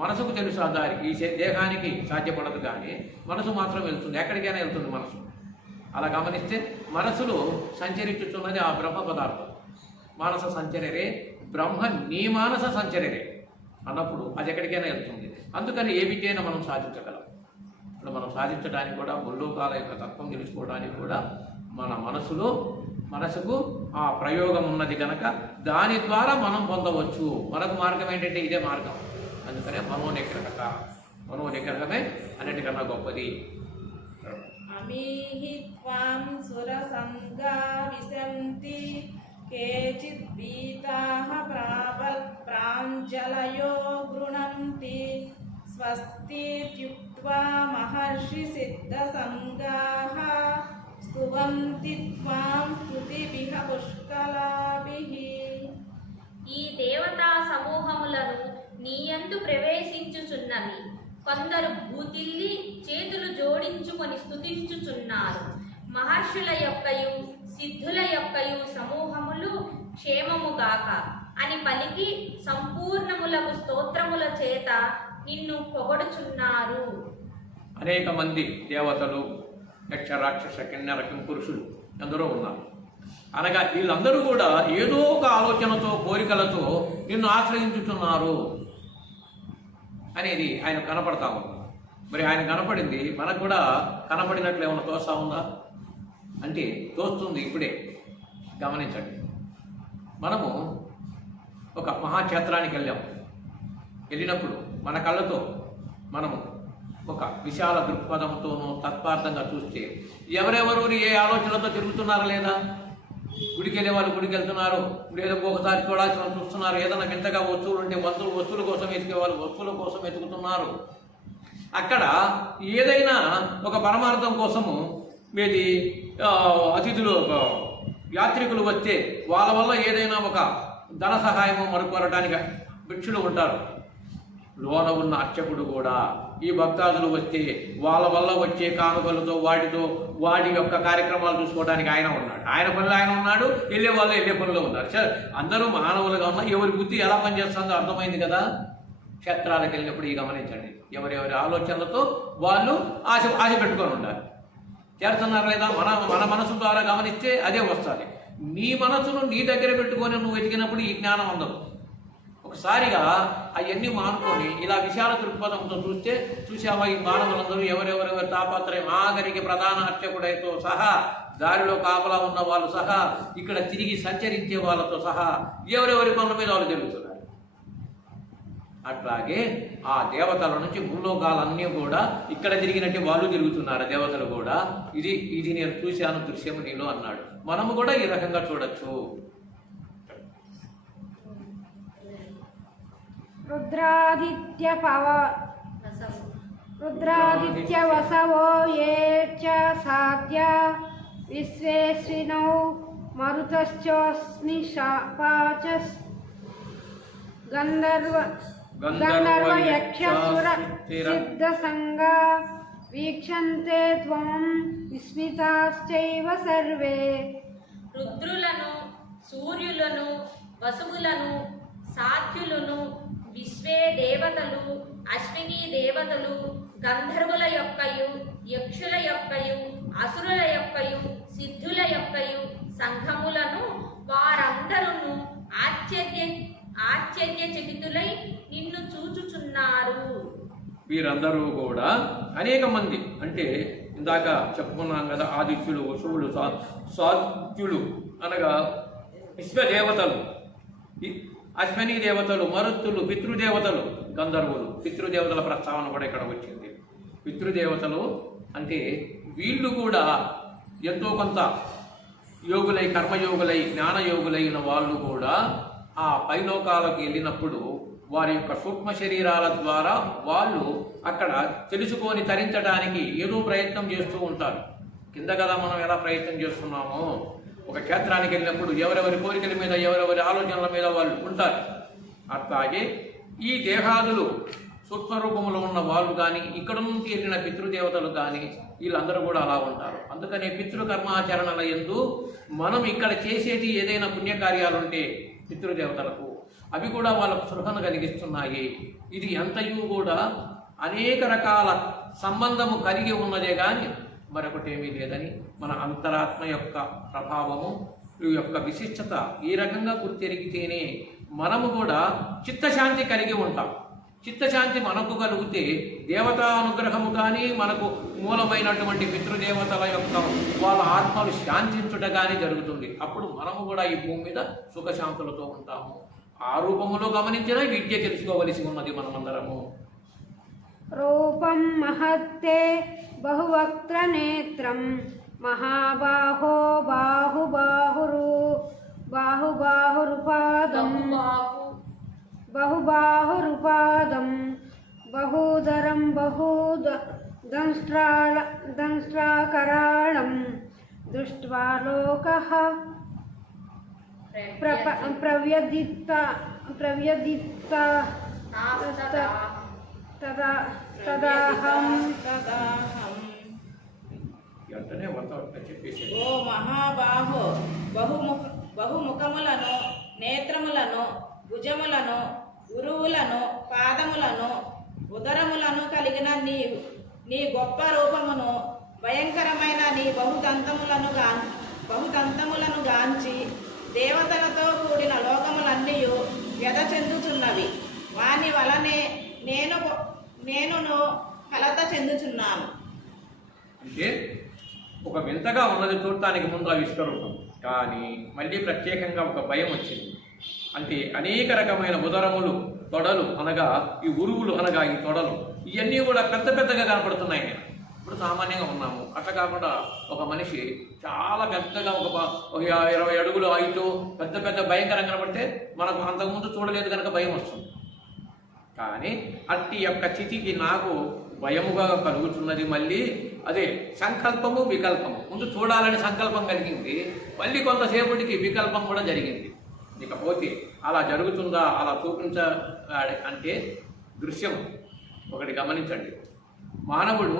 మనసుకు తెలుసు ఆ దారి, ఈ దేహానికి సాధ్యపడదు. కానీ మనసు మాత్రం వెళ్తుంది, ఎక్కడికైనా వెళ్తుంది మనసు. అలా గమనిస్తే మనసులో సంచరించుతున్నది ఆ బ్రహ్మ పదార్థం. మానస సంచరరే బ్రహ్మ నీ మానస సంచరరే అన్నప్పుడు అది ఎక్కడికైనా వెళ్తుంది. అందుకని ఏ విద్యైనా మనం సాధించగలం. ఇప్పుడు మనం సాధించడానికి కూడా ముల్లోకాల యొక్క తత్వం తెలుసుకోవడానికి కూడా మన మనసుకు ఆ ప్రయోగం ఉన్నది కనుక దాని ద్వారా మనం పొందవచ్చు. మనకు మార్గం ఏంటంటే ఇదే మార్గం. అందుకనే మనోనిగ్రహమే అన్నిటికన్నా గొప్పది. అమీహి త్వాం సురసంగా విశంతి కేచిత్ భీతాః ప్రాంజలయో గృణంతి స్వస్తిత్యుక్త్వా మహర్షి సిద్ధసంగాః స్తువంతి త్వాం స్తుతిభిః పుష్కలాభిః. ఈ దేవతా సమూహములను నీయందు ప్రవేశించుచున్నవి. కొందరు భూతిల్లి చేతులు జోడించుకొని స్తుతించుచున్నారు. మహర్షుల యొక్కయు సిద్ధుల యొక్కయు సమూహములు క్షేమముగాక అని పలికి సంపూర్ణములకు స్తోత్రముల చేత నిన్ను పొగడుచున్నారు. అనేక మంది దేవతలు, యక్ష, రాక్షస, కిన్నెర, కింపురుషులు ఎందరో ఉన్నారు. అనగా వీళ్ళందరూ కూడా ఏదో ఒక ఆలోచనతో, కోరికలతో నిన్ను ఆశ్రయించుతున్నారు అనేది ఆయన కనపడతా ఉంది. మరి ఆయన కనపడింది మనకు కూడా కనపడినట్లు ఏమైనా తోస్తా ఉందా అంటే తోస్తుంది. ఇప్పుడే గమనించండి. మనము ఒక మహాక్షేత్రానికి వెళ్ళినప్పుడు మన కళ్ళతో మనము ఒక విశాల దృక్పథంతోనూ తత్వార్థంగా చూస్తే ఎవరెవరు ఏ ఆలోచనలతో తిరుగుతున్నారా లేదా? గుడికి వెళ్ళే వాళ్ళు గుడికి వెళ్తున్నారు, లేదా ఒకసారి చూడాల్సిన చూస్తున్నారు. ఏదైనా వింతగా వస్తువులు ఉంటే వస్తువుల కోసం వెతికే వాళ్ళు వస్తువుల కోసం వెతుకుతున్నారు. అక్కడ ఏదైనా ఒక పరమార్థం కోసము మీది అతిథులు, యాత్రికులు వస్తే వాళ్ళ వల్ల ఏదైనా ఒక ధన సహాయము మరుకోరటానికి భిక్షులు ఉంటారు. లోన ఉన్న అర్చకుడు కూడా ఈ భక్తాదులు వస్తే వాళ్ళ వల్ల వచ్చే కానుకలతో వాటి యొక్క కార్యక్రమాలు చూసుకోవడానికి ఆయన ఉన్నాడు. ఆయన పనిలో ఆయన ఉన్నాడు, వెళ్ళే వాళ్ళు వెళ్ళే పనిలో ఉన్నారు. సరే, అందరూ మానవులుగా ఉన్నా ఎవరి బుద్ధి ఎలా పనిచేస్తుందో అర్థమైంది కదా. క్షేత్రాలకు వెళ్ళినప్పుడు ఈ గమనించండి, ఎవరెవరి ఆలోచనలతో వాళ్ళు ఆశ పెట్టుకొని ఉండాలి. చేరుతున్నారు లేదా? మన మనసు ద్వారా గమనిస్తే అదే వస్తుంది. నీ మనసును నీ దగ్గర పెట్టుకొని నువ్వు వెతికినప్పుడు ఈ జ్ఞానం అందదు. ఒకసారిగా అవన్నీ మానుకొని ఇలా విశాల దృక్పథంతో చూసావా ఈ మానవులందరూ ఎవరెవరెవరి తాపత్రయం, ఆఖరికి ప్రధాన అర్చకుడైతో సహా, దారిలో కాపలా ఉన్న వాళ్ళు సహా, ఇక్కడ తిరిగి సంచరించే వాళ్ళతో సహా ఎవరెవరి పనుల మీద వాళ్ళు జరుగుతున్నారు. అట్లాగే ఆ దేవతల నుంచి భూలోకాలన్నీ కూడా ఇక్కడ తిరిగినట్టు వాళ్ళు తిరుగుతున్నారు. దేవతలు కూడా ఇది నేను చూశాను దృశ్యము నీలో అన్నాడు. మనము కూడా ఈ రకంగా చూడొచ్చు. రుద్రాదిత్య వసవో ఏ చ సాధ్య విశ్వేశ్వినౌ మరుతశ్చోస్మి పాచస్ గంధర్వ యక్షసుర సిద్ధ సంగా వీక్షంతే త్వం విస్మితాశ్చైవ సర్వే. రుద్రులను, సూర్యులను, వసువులను, సాత్యులను, విశ్వే దేవతలు, అశ్విని దేవతలు, గంధర్వుల యొక్కయు, యక్షుల యొక్కయు, అసురుల యొక్కయు, సిద్ధుల యొక్కయు సంఘములను వారందరూ ఆశ్చర్యచకితులై నిన్ను చూచుచున్నారు. వీరందరూ కూడా అనేక మంది, అంటే ఇందాక చెప్పుకున్నాం కదా, ఆదిత్యులు, వసువులు, సాత్యులు అనగా విశ్వదేవతలు, అశ్విని దేవతలు, మరుత్తులు, పితృదేవతలు, గంధర్వులు. పితృదేవతల ప్రస్తావన కూడా ఇక్కడ వచ్చింది. పితృదేవతలు అంటే వీళ్ళు కూడా ఎంతో కొంత యోగులై, కర్మయోగులై, జ్ఞానయోగులైన వాళ్ళు కూడా ఆ పైలోకాలకు వెళ్ళినప్పుడు వారి యొక్క సూక్ష్మ శరీరాల ద్వారా వాళ్ళు అక్కడ తెలుసుకొని తరించడానికి ఏదో ప్రయత్నం చేస్తూ ఉంటారు. కింద కదా మనం ఎలా ప్రయత్నం చేస్తున్నామో, ఒక క్షేత్రానికి వెళ్ళినప్పుడు ఎవరెవరి కోరికల మీద, ఎవరెవరి ఆలోచనల మీద వాళ్ళు ఉంటారు. అట్లాగే ఈ దేహాదులు సూక్ష్మరూపంలో ఉన్న వాళ్ళు కానీ, ఇక్కడ నుంచి వెళ్ళిన పితృదేవతలు కానీ, వీళ్ళందరూ కూడా అలా ఉంటారు. అందుకనే పితృకర్మాచరణల యందు మనం ఇక్కడ చేసేది ఏదైనా పుణ్యకార్యాలుంటే పితృదేవతలకు అవి కూడా వాళ్ళకు స్పృహను కలిగిస్తున్నాయి. ఇది ఎంతయూ కూడా అనేక రకాల సంబంధము కలిగి ఉన్నదే కానీ మరొకటి ఏమీ లేదని మన అంతరాత్మ యొక్క ప్రభావము, ఈ యొక్క విశిష్టత ఈ రకంగా గుర్తెరిగితేనే మనము కూడా చిత్తశాంతి కలిగి ఉంటాం. చిత్తశాంతి మనకు కలిగితే దేవతానుగ్రహము కానీ, మనకు మూలమైనటువంటి పితృదేవతల యొక్క వాళ్ళ ఆత్మలు శాంతించుట కానీ జరుగుతుంది. అప్పుడు మనము కూడా ఈ భూమి మీద సుఖశాంతులతో ఉంటాము. ఆ రూపములో గమనించిన విద్య తెలుసుకోవలసి ఉన్నది మనమందరము. రూపం మహత్తే బహువక్త్ర నేత్రం మహాబాహో బాహుబాహురుపాదం బహుబాహురుపాదం బహూదరం దంష్ట్రాకరాళం దృష్ట్వా లోకః ప్రవ్యదిత్త తదాహం తదాహం వెంటనే మొత్తం చెప్పేసి ఓ మహాబాహో బహుముఖములను, నేత్రములను, భుజములను, ఉరువులను, పాదములను, ఉదరములను కలిగిన నీ గొప్ప రూపమును, భయంకరమైన నీ బహుదంతములను గాంచి దేవతలతో కూడిన లోకములన్నీ వ్యధ చెందుచున్నవి. వాని వలనే నేనును కలత చెందుచున్నాను. అంటే ఒక వింతగా ఉన్నది చూడటానికి ముందు ఆ విశ్వరూపం, కానీ మళ్ళీ ప్రత్యేకంగా ఒక భయం వచ్చింది. అంటే అనేక రకమైన ఉదరములు, తొడలు అనగా ఈ ఉరువులు అనగా ఈ తొడలు, ఇవన్నీ కూడా పెద్ద పెద్దగా కనపడుతున్నాయి. ఇప్పుడు సామాన్యంగా ఉన్నాము, అట్లా కాకుండా ఒక మనిషి చాలా పెద్దగా ఒక 20 అడుగులు హైటు పెద్ద పెద్ద భయంకరంగా కనపడితే మనకు అంతకుముందు చూడలేదు కనుక భయం వస్తుంది. కానీ అట్టి యొక్క స్థితికి నాకు భయముగా కలుగుతున్నది. మళ్ళీ అదే సంకల్పము వికల్పము, ముందు చూడాలని సంకల్పం కలిగింది, మళ్ళీ కొంతసేపటికి వికల్పం కూడా జరిగింది. ఇకపోతే అలా జరుగుతుందా, అలా చూపించ అంటే దృశ్యం ఒకటి గమనించండి. మానవుడు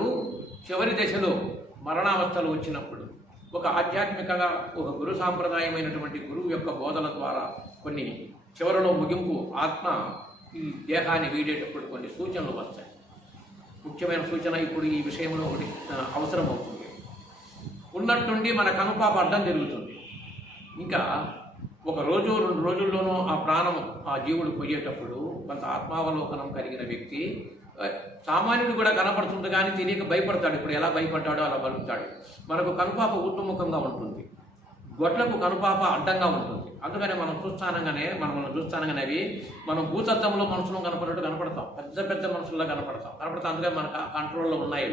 చివరి దశలో మరణావస్థలు వచ్చినప్పుడు ఒక ఆధ్యాత్మికంగా ఒక గురు సాంప్రదాయమైనటువంటి గురువు యొక్క బోధన ద్వారా కొన్ని చివరిలో ముగింపు ఆత్మ ఈ దేహాన్ని వీడేటప్పుడు కొన్ని సూచనలు వస్తాయి. ముఖ్యమైన సూచన ఇప్పుడు ఈ విషయంలో ఒకటి అవసరం అవుతుంది. ఉన్నట్టుండి మన కనుపాప అడ్డం జరుగుతుంది. ఇంకా ఒక రోజు 2 రోజుల్లోనూ ఆ ప్రాణము ఆ జీవుడు పోయేటప్పుడు కొంత ఆత్మావలోకనం కలిగిన వ్యక్తి సామాన్యుడు కూడా కనపడుతుంది, కానీ తెలియక భయపడతాడు. ఇప్పుడు ఎలా భయపడ్డాడో అలా బలుగుతాడు. మనకు కనుపాప ఊర్ధముఖంగా ఉంటుంది, గొడ్లకు కనుపాప అడ్డంగా ఉంటుంది. అందుకని మనం చూస్తానంగానే అవి మనం భూతత్వంలో మనుషులు కనపడినట్టు కనపడతాం, పెద్ద పెద్ద మనుషుల్లో కనపడతాం. అందుకని మనకు కంట్రోల్లో ఉన్నాయి.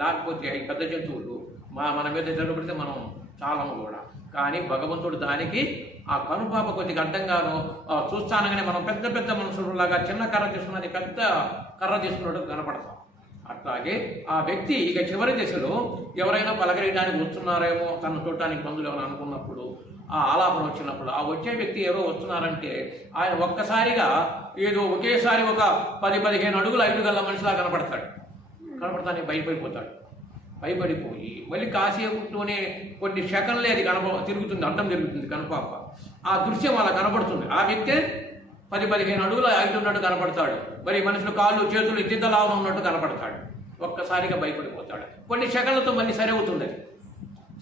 లేకపోతే ఈ పెద్ద జంతువులు మన మీద జరగబడితే మనం చాలము కూడా. కానీ భగవంతుడు దానికి ఆ కనుపాప కొద్దిగా అడ్డంగాను చూస్తానగానే మనం పెద్ద పెద్ద మనుషులలాగా చిన్న కర్ర తీసుకున్నది పెద్ద కర్ర తీసుకున్నట్టు కనపడతాం. అట్లాగే ఆ వ్యక్తి ఇక చివరి దశలో ఎవరైనా పలకరేయడానికి వస్తున్నారేమో, తను చూడటానికి బంధువులు ఏమైనా అనుకున్నప్పుడు, ఆ ఆలాపన వచ్చినప్పుడు, ఆ వచ్చే వ్యక్తి ఎవరో వస్తున్నారంటే ఆయన ఒక్కసారిగా ఏదో ఒకేసారి ఒక 10-15 అడుగులు 5 గల్ల మనిషిలా కనపడతానే భయపడిపోయి మళ్ళీ కాసేపుతోనే కొన్ని సెకండ్లే అది తిరుగుతుంది, అడ్డం తిరుగుతుంది కనుపాప. ఆ దృశ్యం అలా కనపడుతుంది. ఆ వ్యక్తే 10-15 అడుగులు 5 ఉన్నట్టు కనపడతాడు. మరి మనుషులు కాళ్ళు చేతులు ఇంతలాగా ఉన్నట్టు కనపడతాడు. ఒక్కసారిగా భయపడిపోతాడు. కొన్ని సెకండ్లతో మళ్ళీ సరిపోతుంది.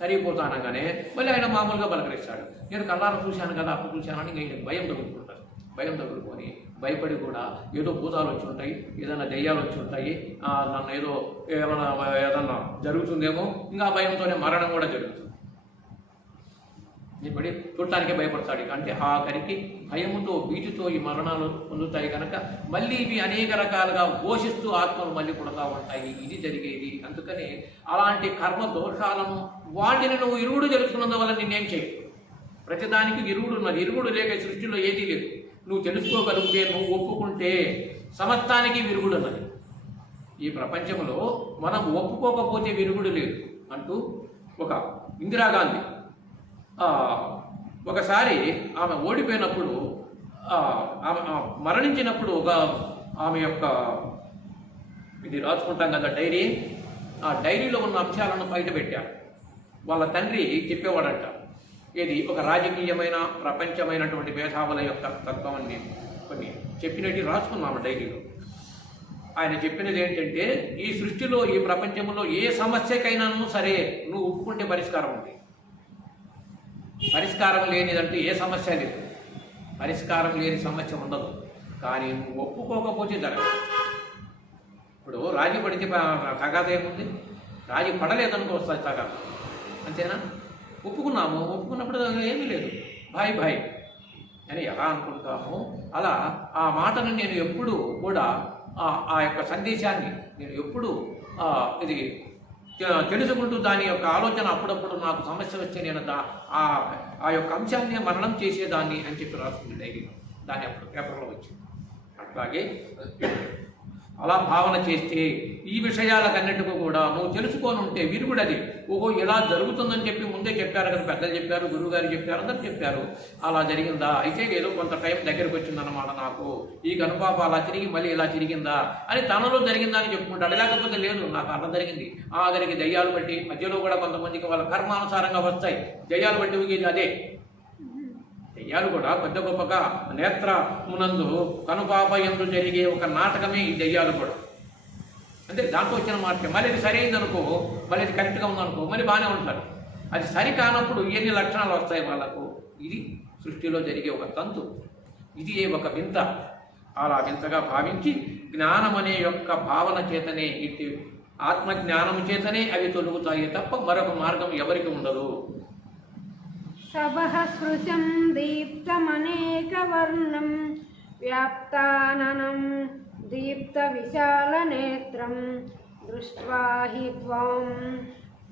సరిపోతానగానే మళ్ళీ ఆయన మామూలుగా పలకరిస్తాడు. నేను కళ్ళారా చూశాను కదా, అప్పుడు చూశానని ఇంకా భయం తగులుకుంటాడు. భయం తగులుకొని భయపడి కూడా ఏదో భూతాలు వచ్చి ఉంటాయి, ఏదైనా దెయ్యాలు వచ్చి ఉంటాయి, నన్ను ఏదన్నా జరుగుతుందేమో, ఇంకా భయంతోనే మరణం కూడా జరుగుతుంది. ఇప్పుడు చూడటానికే భయపడతాడు. అంటే ఆఖరికి భయముతో భీతితో ఈ మరణాలు పొందుతాయి కనుక మళ్ళీ ఇవి అనేక రకాలుగా ఘోషిస్తూ ఆత్మలు మళ్ళీ పుడతా ఉంటాయి. ఇది జరిగేది. అందుకని అలాంటి కర్మ దోషాలను వాటిని నువ్వు ఇరుగుడు తెలుసుకున్నందువల్ల నిన్నేం చేయవు. ప్రతిదానికి ఇరుగుడు ఉన్నది. ఇరుగుడు లేక సృష్టిలో ఏదీ లేదు. నువ్వు తెలుసుకోగలిగితే, నువ్వు ఒప్పుకుంటే సమస్తానికి విరుగుడు ఉన్నది. ఈ ప్రపంచంలో మనం ఒప్పుకోకపోతే విరుగుడు లేదు అంటూ ఒక ఇందిరాగాంధీ ఒకసారి ఆమె ఓడిపోయినప్పుడు, ఆమె మరణించినప్పుడు ఆమె యొక్క ఇది రాసుకుంటాం కదా డైరీ, ఆ డైరీలో ఉన్న అంశాలను బయట పెట్టారు. వాళ్ళ తండ్రి చెప్పేవాడంట, ఇది ఒక రాజకీయమైన ప్రపంచమైనటువంటి మేధావుల యొక్క తత్వాన్ని కొన్ని చెప్పినట్టు రాసుకున్నాము డైరీలో. ఆయన చెప్పినది ఏంటంటే, ఈ సృష్టిలో ఈ ప్రపంచంలో ఏ సమస్యకైనాను సరే నువ్వు ఒప్పుకుంటే పరిష్కారం ఉంది. పరిష్కారం లేనిదంటే ఏ సమస్య లేదు. పరిష్కారం లేని సమస్య ఉండదు. కానీ నువ్వు ఒప్పుకోకపోతే జరగదు. ఇప్పుడు రాజీ పడితే తగాద ఏముంది? రాజీ పడలేదనుకో వస్తుంది తగాద, అంతేనా? ఒప్పుకున్నప్పుడు ఏమీ లేదు, భాయ్ అని ఎలా అనుకుంటామో అలా ఆ మాటను నేను ఎప్పుడు కూడా ఆ యొక్క సందేశాన్ని నేను ఎప్పుడు ఇది తెలుసుకుంటూ దాని యొక్క ఆలోచన అప్పుడప్పుడు నాకు సమస్య వచ్చే నేను ఆ యొక్క అంశాన్ని మరణం చేసేదాన్ని అని చెప్పి రాసుకుంది డైరీలో. దాన్ని అప్పుడు పేపర్లో వచ్చింది. అట్లాగే అలా భావన చేస్తే ఈ విషయాలకన్నిటికీ కూడా నువ్వు తెలుసుకొని ఉంటే విరుగుడు అది. ఓహో ఇలా జరుగుతుందని చెప్పి ముందే చెప్పారు కదా, పెద్దలు చెప్పారు, గురువు గారు చెప్పారు, అందరు చెప్పారు. అలా జరిగిందా, అయితే ఏదో కొంత టైం దగ్గరికి వచ్చిందన్నమాట, నాకు ఈ కనుపాప అలా తిరిగి మళ్ళీ ఇలా తిరిగిందా అని తనలో జరిగిందా అని చెప్పుకుంటాడు. లేకపోతే లేదు నాకు అలా జరిగింది. ఆఖరికి దయ్యాలు బట్టి మధ్యలో కూడా కొంతమందికి వాళ్ళ కర్మానుసారంగా వస్తాయి. దయ్యాలు బట్టి ఊగేది అదే. దయ్యాలు కూడా పెద్ద గొప్పగా నేత్రమునందు కనుపాప యందు జరిగే ఒక నాటకమే ఈ దయ్యాలు కూడా. అంటే దాంట్లో వచ్చిన మాట మళ్ళీ అది సరైందనుకో, మళ్ళీ అది కరెక్ట్గా ఉందనుకో, మళ్ళీ బాగానే ఉంటారు. అది సరి కానప్పుడు ఎన్ని లక్షణాలు వస్తాయి వాళ్ళకు. ఇది సృష్టిలో జరిగే ఒక తంతు. ఇది ఒక వింత. అలా వింతగా భావించి జ్ఞానం అనే యొక్క భావన చేతనే, ఇటు ఆత్మజ్ఞానం చేతనే అవి తొలుగుతాయి తప్ప మరొక మార్గం ఎవరికి ఉండదు. సభః స్పృశం దీప్తమనేకవర్ణం వ్యాప్తాననం దీప్తవిశాలనేత్రం దృష్ట్వా హి త్వాం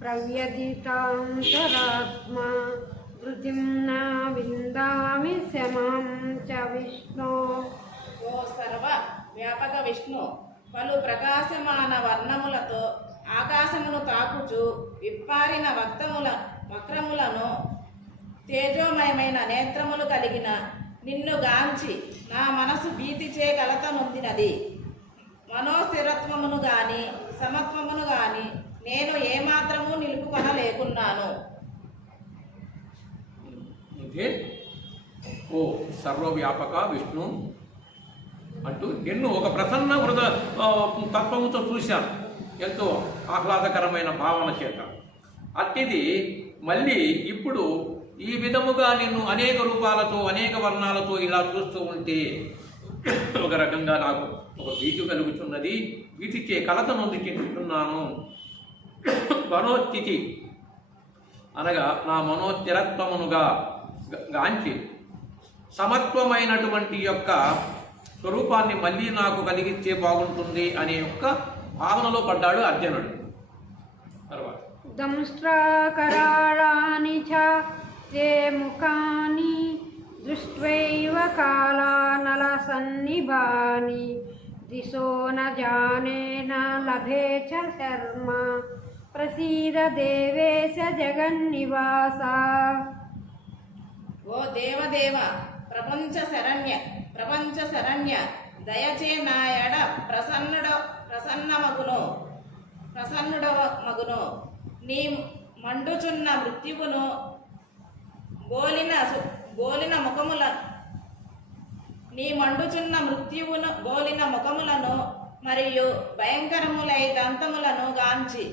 ప్రవ్యధితాంతరాత్మా ధృతిం న విందామి శమం చ విష్ణో. ఓ సర్వ వ్యాపక విష్ణు, పలు ప్రకాశమాన వర్ణములతో ఆకాశమును తాకుచు విప్పారిన వక్రములను తేజోమయమైన నేత్రములు కలిగిన నిన్ను గాంచి నా మనసు భీతిచే కలత నొందినది. మనోస్థిరత్వమును గాని సమత్వమును గాని నేను ఏమాత్రము నిలుపుకొనలేకున్నాను. అంటే ఓ సర్వవ్యాపక విష్ణు అంటూ నిన్ను ఒక ప్రసన్న తత్వముతో చూశాను, ఎంతో ఆహ్లాదకరమైన భావన చేత. అట్టిది మళ్ళీ ఇప్పుడు ఈ విధముగా నిన్ను అనేక రూపాలతో అనేక వర్ణాలతో ఇలా చూస్తూ ఉంటే ఒక రకంగా నాకు ఒక భీతి కలుగుతున్నది. వీటిచే కలత నొంది చెందుతున్నాను. మనోస్థితి అనగా నా మనోస్థిరత్వమునుగా గాంచి సమత్వమైనటువంటి యొక్క స్వరూపాన్ని మళ్ళీ నాకు కలిగిచ్చే బాగుంటుంది అనే యొక్క భావనలో పడ్డాడు అర్జునుడు. తర్వాత దంష్ట్రాకరాళాని చ తే ముఖాని దృష్ట్వైవ కాలానలసన్నిభాని దిశో న జానే న లభే చ శర్మ ప్రసీద దేవేశ జగన్నివాస. ఓ దేవదేవ, ప్రపంచ శరణ్య దయచే నాయడ ప్రసన్నుడమగును. నీ మండుచున్న మృత్యువును గోలిన ముఖములను మరియు భయంకరములై దంతములను గాంచి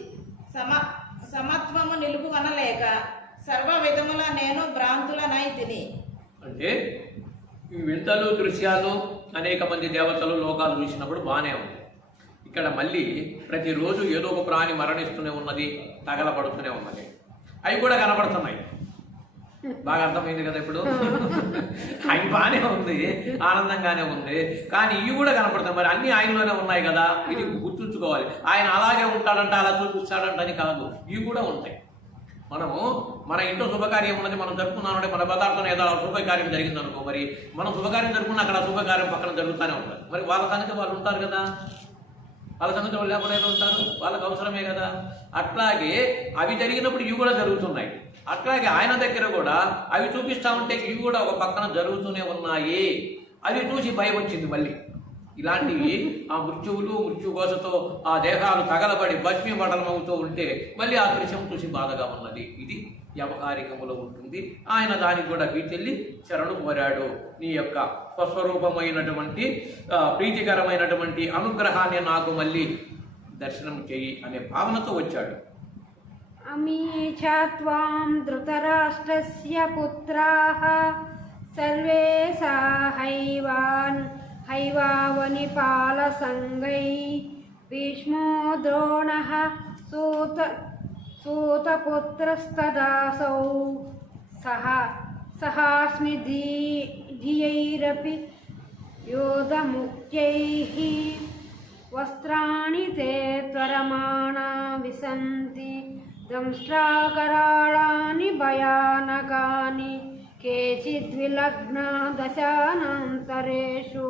సమత్వము నిలుపుకొనలేక సర్వ విధముల నేను భ్రాంతులనైతిని. అంటే ఈ వింతలు దృశ్యాలు అనేక మంది దేవతలు లోకాలు చూసినప్పుడు బాగానే ఉంది. ఇక్కడ మళ్ళీ ప్రతిరోజు ఏదో ఒక ప్రాణి మరణిస్తూనే ఉన్నది, తగలబడుతూనే ఉన్నది. అవి కూడా కనబడుతున్నాయి. బాగా అర్థమైంది కదా ఇప్పుడు. అవి బాగానే ఉంది, ఆనందంగానే ఉంది, కానీ ఇవి కూడా కనపడతాయి. మరి అన్ని ఆయనలోనే ఉన్నాయి కదా, ఇది గుర్తుంచుకోవాలి. ఆయన అలాగే ఉంటాడంట, అలా చూపిస్తాడంట అని కాదు, ఇవి కూడా ఉంటాయి. మనము మన ఇంట్లో శుభకార్యం ఉన్నది, మనం జరుపుకున్నామంటే మన పదార్థం ఏదో శుభకార్యం జరిగిందనుకో, మరి మనం శుభకార్యం జరుపుకున్న అక్కడ శుభకార్యం పక్కన జరుగుతూనే ఉంటుంది. మరి వాళ్ళ సంగతి వాళ్ళు ఉంటారు కదా, వాళ్ళ సంగతి వాళ్ళు లేకుండా ఉంటారు, వాళ్ళకి అవసరమే కదా. అట్లాగే అవి జరిగినప్పుడు ఇవి కూడా జరుగుతున్నాయి. అట్లాగే ఆయన దగ్గర కూడా అవి చూపిస్తూ ఉంటే ఇవి కూడా ఒక పక్కన జరుగుతూనే ఉన్నాయి. అవి చూసి భయం వచ్చింది మళ్ళీ. ఇలాంటివి ఆ మృత్యుగోసతో ఆ దేహాలు తగలబడి భస్మీపటలం అవుతూ ఉంటే మళ్ళీ ఆ దృశ్యం చూసి బాధగా ఉన్నది. ఇది వ్యవహారికములో ఉంటుంది. ఆయన దానికి కూడా వీటెళ్ళి శరణు కోరాడు. నీ యొక్క స్వస్వరూపమైనటువంటి ప్రీతికరమైనటువంటి అనుగ్రహాన్ని నాకు మళ్ళీ దర్శనం చెయ్యి అనే భావనతో వచ్చాడు. అమీఛాత్వాం ధృతరాష్ట్రస్య పుత్రాః సర్వే హైవావనిపాలసంగై భీష్మో ద్రోణః సూతపుత్రస్తదాసౌ సహాస్మి ధియైరపి యోధముఖ్యైః వస్త్రాణి తే త్వరమాణా విసంతి దంష్ట్రాకరాళాని భయానకాని కేచిద్విలగ్నా దశానాంతరేషు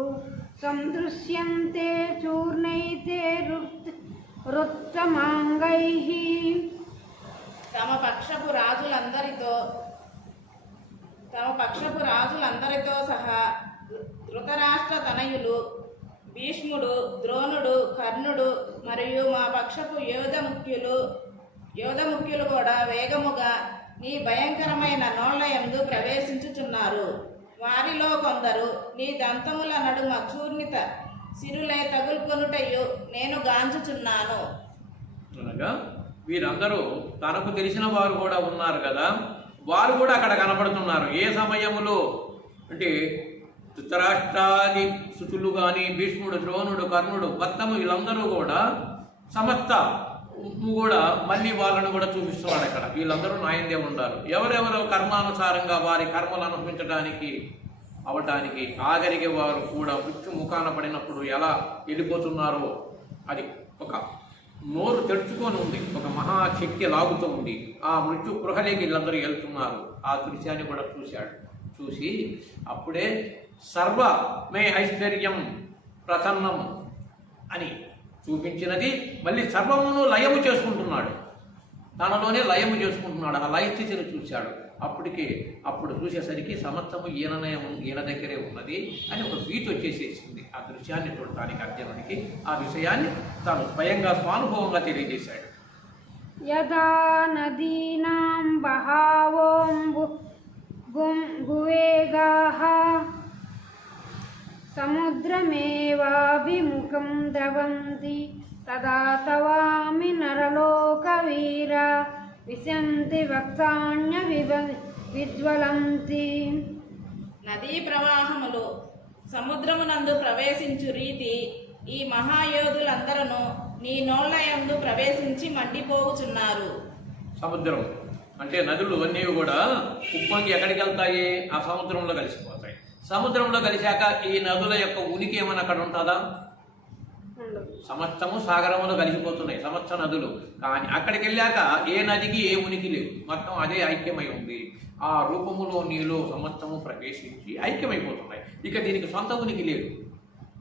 సందృశ్యంతే చూర్ణైతే రుత్తమాంగైః తమ పక్షపు రాజులందరితో సహా ధృతరాష్ట్ర తనయులు భీష్ముడు, ద్రోణుడు, కర్ణుడు మరియు మా పక్షపు యోధ ముఖ్యులు కూడా వేగముగా నీ భయంకరమైన నోళ్లయందు ప్రవేశించుచున్నారు. వారిలో కొందరు నీ దంతముల నడుమ చూర్ణిత సిరులై తగులుకొనుటయు నేను గాంచుచున్నాను. అనగా వీరందరూ తనకు తెలిసిన వారు కూడా ఉన్నారు కదా, వారు కూడా అక్కడ కనపడుతున్నారు. ఏ సమయములో అంటే ధృతరాష్ట్రాది సుతులు కానీ, భీష్ముడు, ద్రోణుడు, కర్ణుడు మొత్తము వీళ్ళందరూ కూడా సమస్త కూడా మళ్ళీ వాళ్ళను కూడా చూపిస్తున్నాడు. అక్కడ వీళ్ళందరూ నాయందే ఉన్నారు. ఎవరెవరు కర్మానుసారంగా వారి కర్మలు అనుభవించడానికి అవటానికి ఆఖరికి వారు కూడా మృత్యు ముఖాన పడినప్పుడు ఎలా వెళ్ళిపోతున్నారో అది ఒక నోరు తెరుచుకొని ఉంది, ఒక మహాశక్తి లాగుతూ ఉంది. ఆ మృత్యు గృహలోకి వీళ్ళందరూ వెళ్తున్నారు. ఆ దృశ్యాన్ని కూడా చూశాడు. చూసి అప్పుడే సర్వమే ఐశ్వర్యం ప్రసన్నం అని చూపించినది. మళ్ళీ సర్వమును లయము చేసుకుంటున్నాడు, తనలోనే లయము చేసుకుంటున్నాడు. ఆ లయస్థితిని చూశాడు. అప్పుడు చూసేసరికి సమస్తము ఈయన దగ్గరే ఉన్నది అని ఒక భీతి వచ్చేసేసింది. ఆ దృశ్యాన్ని చూడటానికి అర్జునుడికి ఆ విషయాన్ని తాను స్వయంగా స్వానుభవంగా తెలియజేశాడు. యదా నదీనాం బహావోంబువేగాః సముద్రమేవాభిముఖం ద్రవంతి తదా తవామి నరలోకవీర విశంతి వక్సాణ్య విజ్వలంతి. నదీ ప్రవాహములు సముద్రమునందు ప్రవేశించు రీతి ఈ మహాయోధులందరూ నీ నోళ్లయందు ప్రవేశించి మండిపోవుచున్నారు. సముద్రం అంటే నదులు అన్నీ కూడా ఉప్పొంగి ఎక్కడికి వెళ్తాయి? ఆ సముద్రంలో కలిసిపోతాయి. సముద్రంలో కలిశాక ఈ నదుల యొక్క ఉనికి ఏమైనా అక్కడ ఉంటుందా? సమస్తము సాగరములో కలిసిపోతున్నాయి సమస్త నదులు. కానీ అక్కడికి వెళ్ళాక ఏ నదికి ఏ ఉనికి లేదు, మొత్తం అదే ఐక్యమై ఉంది. ఆ రూపములో నీలో సమస్తము ప్రవేశించి ఐక్యమైపోతున్నాయి. ఇక దీనికి సొంత ఉనికి లేదు.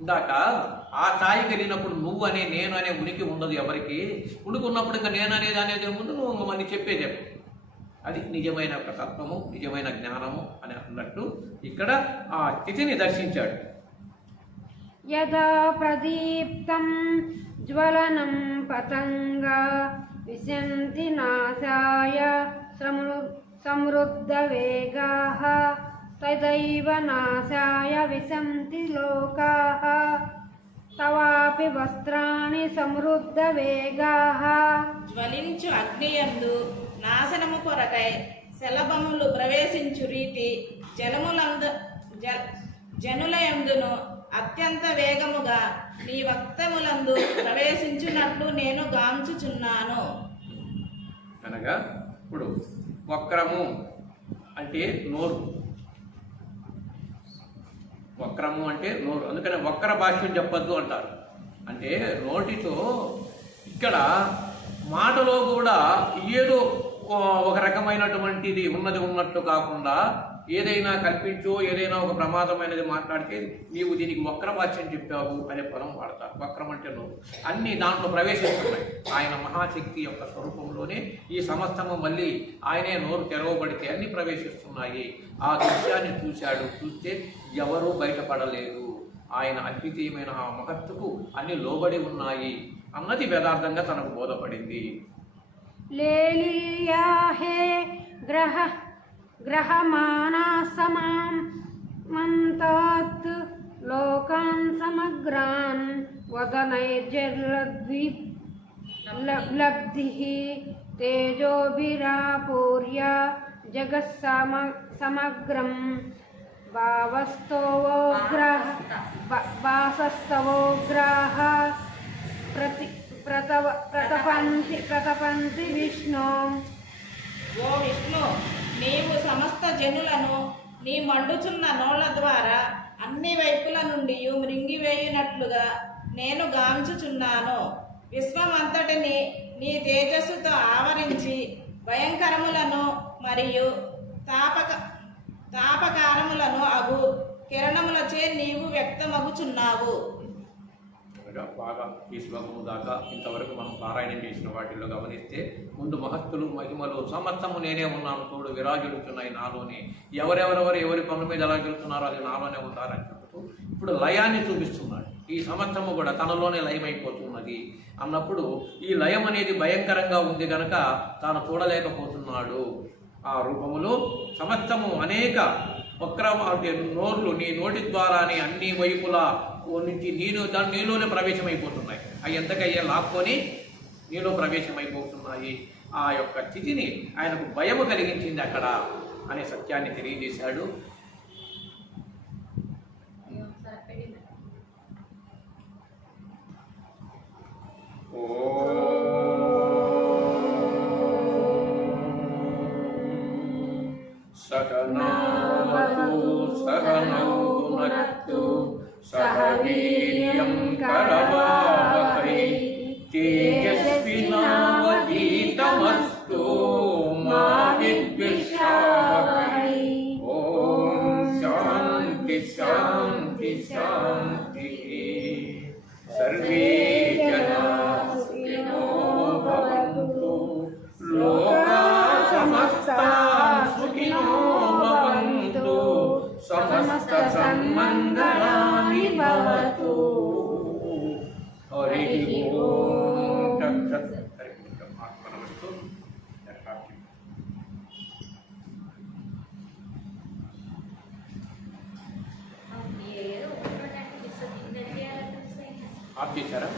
ఇందాక ఆ స్థాయికి వెళ్ళినప్పుడు నువ్వు అనే నేను అనే ఉనికి ఉండదు ఎవరికి. ఉనికి ఇంకా నేను అనేది ముందు నువ్వు మనకి చెప్పేదే. అది నిజమైన ఒక తత్వము, నిజమైన జ్ఞానము అని అన్నట్టు ఇక్కడ ఆ స్థితిని దర్శించాడు. యదా ప్రదీప్తం జ్వలనం పతంగా విశంతి నాశాయ సమృద్ధ వేగాః తదైవ నాశాయ విశంతి లోకాః తవాపి వస్త్రాణి సమృద్ధ వేగాః. జ్వలించు అగ్నియందు నాశనము కొరకై శలభములు ప్రవేశించు రీతి జనులయందును అత్యంత వేగముగా నీ వక్తములందు ప్రవేశించున్నట్లు నేను గాంచుచున్నాను. అనగా ఇప్పుడు వక్రము అంటే నోరు, వక్రము అంటే నోరు. అందుకని వక్ర భాష్యం చెప్పొద్దు అంటారు. అంటే నోటితో ఇక్కడ మాటలో కూడా ఏదో ఒక రకమైనటువంటిది ఉన్నట్టు కాకుండా ఏదైనా కల్పించో ఏదైనా ఒక ప్రమాదమైనది మాట్లాడితే నీవు దీనికి వక్ర భాష్యం చెప్పావు అనే పదం వాడతారు. వక్రం అంటే నోరు. అన్నీ దాంట్లో ప్రవేశిస్తున్నాయి. ఆయన మహాశక్తి యొక్క స్వరూపంలోనే ఈ సమస్తము మళ్ళీ ఆయనే నోరు తెరవబడితే అన్నీ ప్రవేశిస్తున్నాయి. ఆ దృశ్యాన్ని చూశాడు. చూస్తే ఎవరూ బయటపడలేదు. ఆయన అద్వితీయమైన ఆ మహత్తుకు అన్ని లోబడి ఉన్నాయి అన్నది వేదార్థంగా తనకు బోధపడింది. లేలియాహే గ్రహమానా సమాంతాత్ లోకాన్ సమగ్రాన్ వదనైర్జలబ్ధిః తేజోభిరాపూర్య జగత్సమగ్రం భాసస్తవోగ్రాః ప్రతపంతి విష్ణు. ఓ విష్ణు, నీవు సమస్త జనులను నీ మండుచున్న నోళ్ల ద్వారా అన్ని వైపుల నుండి మృంగివేయునట్లుగా నేను గాంచుచున్నాను. విశ్వమంతటిని నీ తేజస్సుతో ఆవరించి భయంకరములను మరియు తాపకారములను అగు కిరణములచే నీవు వ్యక్తమగుచున్నావు. బాగా ఈ శ్లోకము దాకా ఇంతవరకు మనం పారాయణం చేసిన వాటిల్లో గమనిస్తే ముందు మహత్తులు మహిమలు సమస్తము నేనే ఉన్నాను తోడు విరాజిల్లుతున్నాయి నాలోనే, ఎవరి పనుల మీద ఎలా గెలుతున్నారో అది నాలోనే ఉంటారని చెబుతూ ఇప్పుడు లయాన్ని చూపిస్తున్నాడు. ఈ సమస్తము కూడా తనలోనే లయమైపోతున్నది అన్నప్పుడు ఈ లయం అనేది భయంకరంగా ఉంది కనుక తాను చూడలేకపోతున్నాడు. ఆ రూపములో సమస్తము అనేక నోర్లు నీ నోటి ద్వారానే అన్ని వైపులా నుంచి నీలోనే ప్రవేశమైపోతున్నాయి. అవి ఎంతకయ్యే లాక్కొని నీలో ప్రవేశమైపోతున్నాయి. ఆ యొక్క స్థితిని ఆయనకు భయము కలిగించింది అక్కడ అనే సత్యాన్ని తెలియజేశాడు. సహనావతు సహనౌ భునక్తు సహ వీర్యం కరవావహై తేజస్వినావధీతమస్తు మా విద్విషావహై. ఓం శాంతి శాంతి శాంతి. సర్వే జనా సుఖినో భవంతు. లోకా సమస్తా సుఖినో భవంతు. సమస్త సన్మంగళాని భవతు. హరి ఓం తత్సత్. హరి ఆత్మనమస్తు. ఆప్ చేశారా?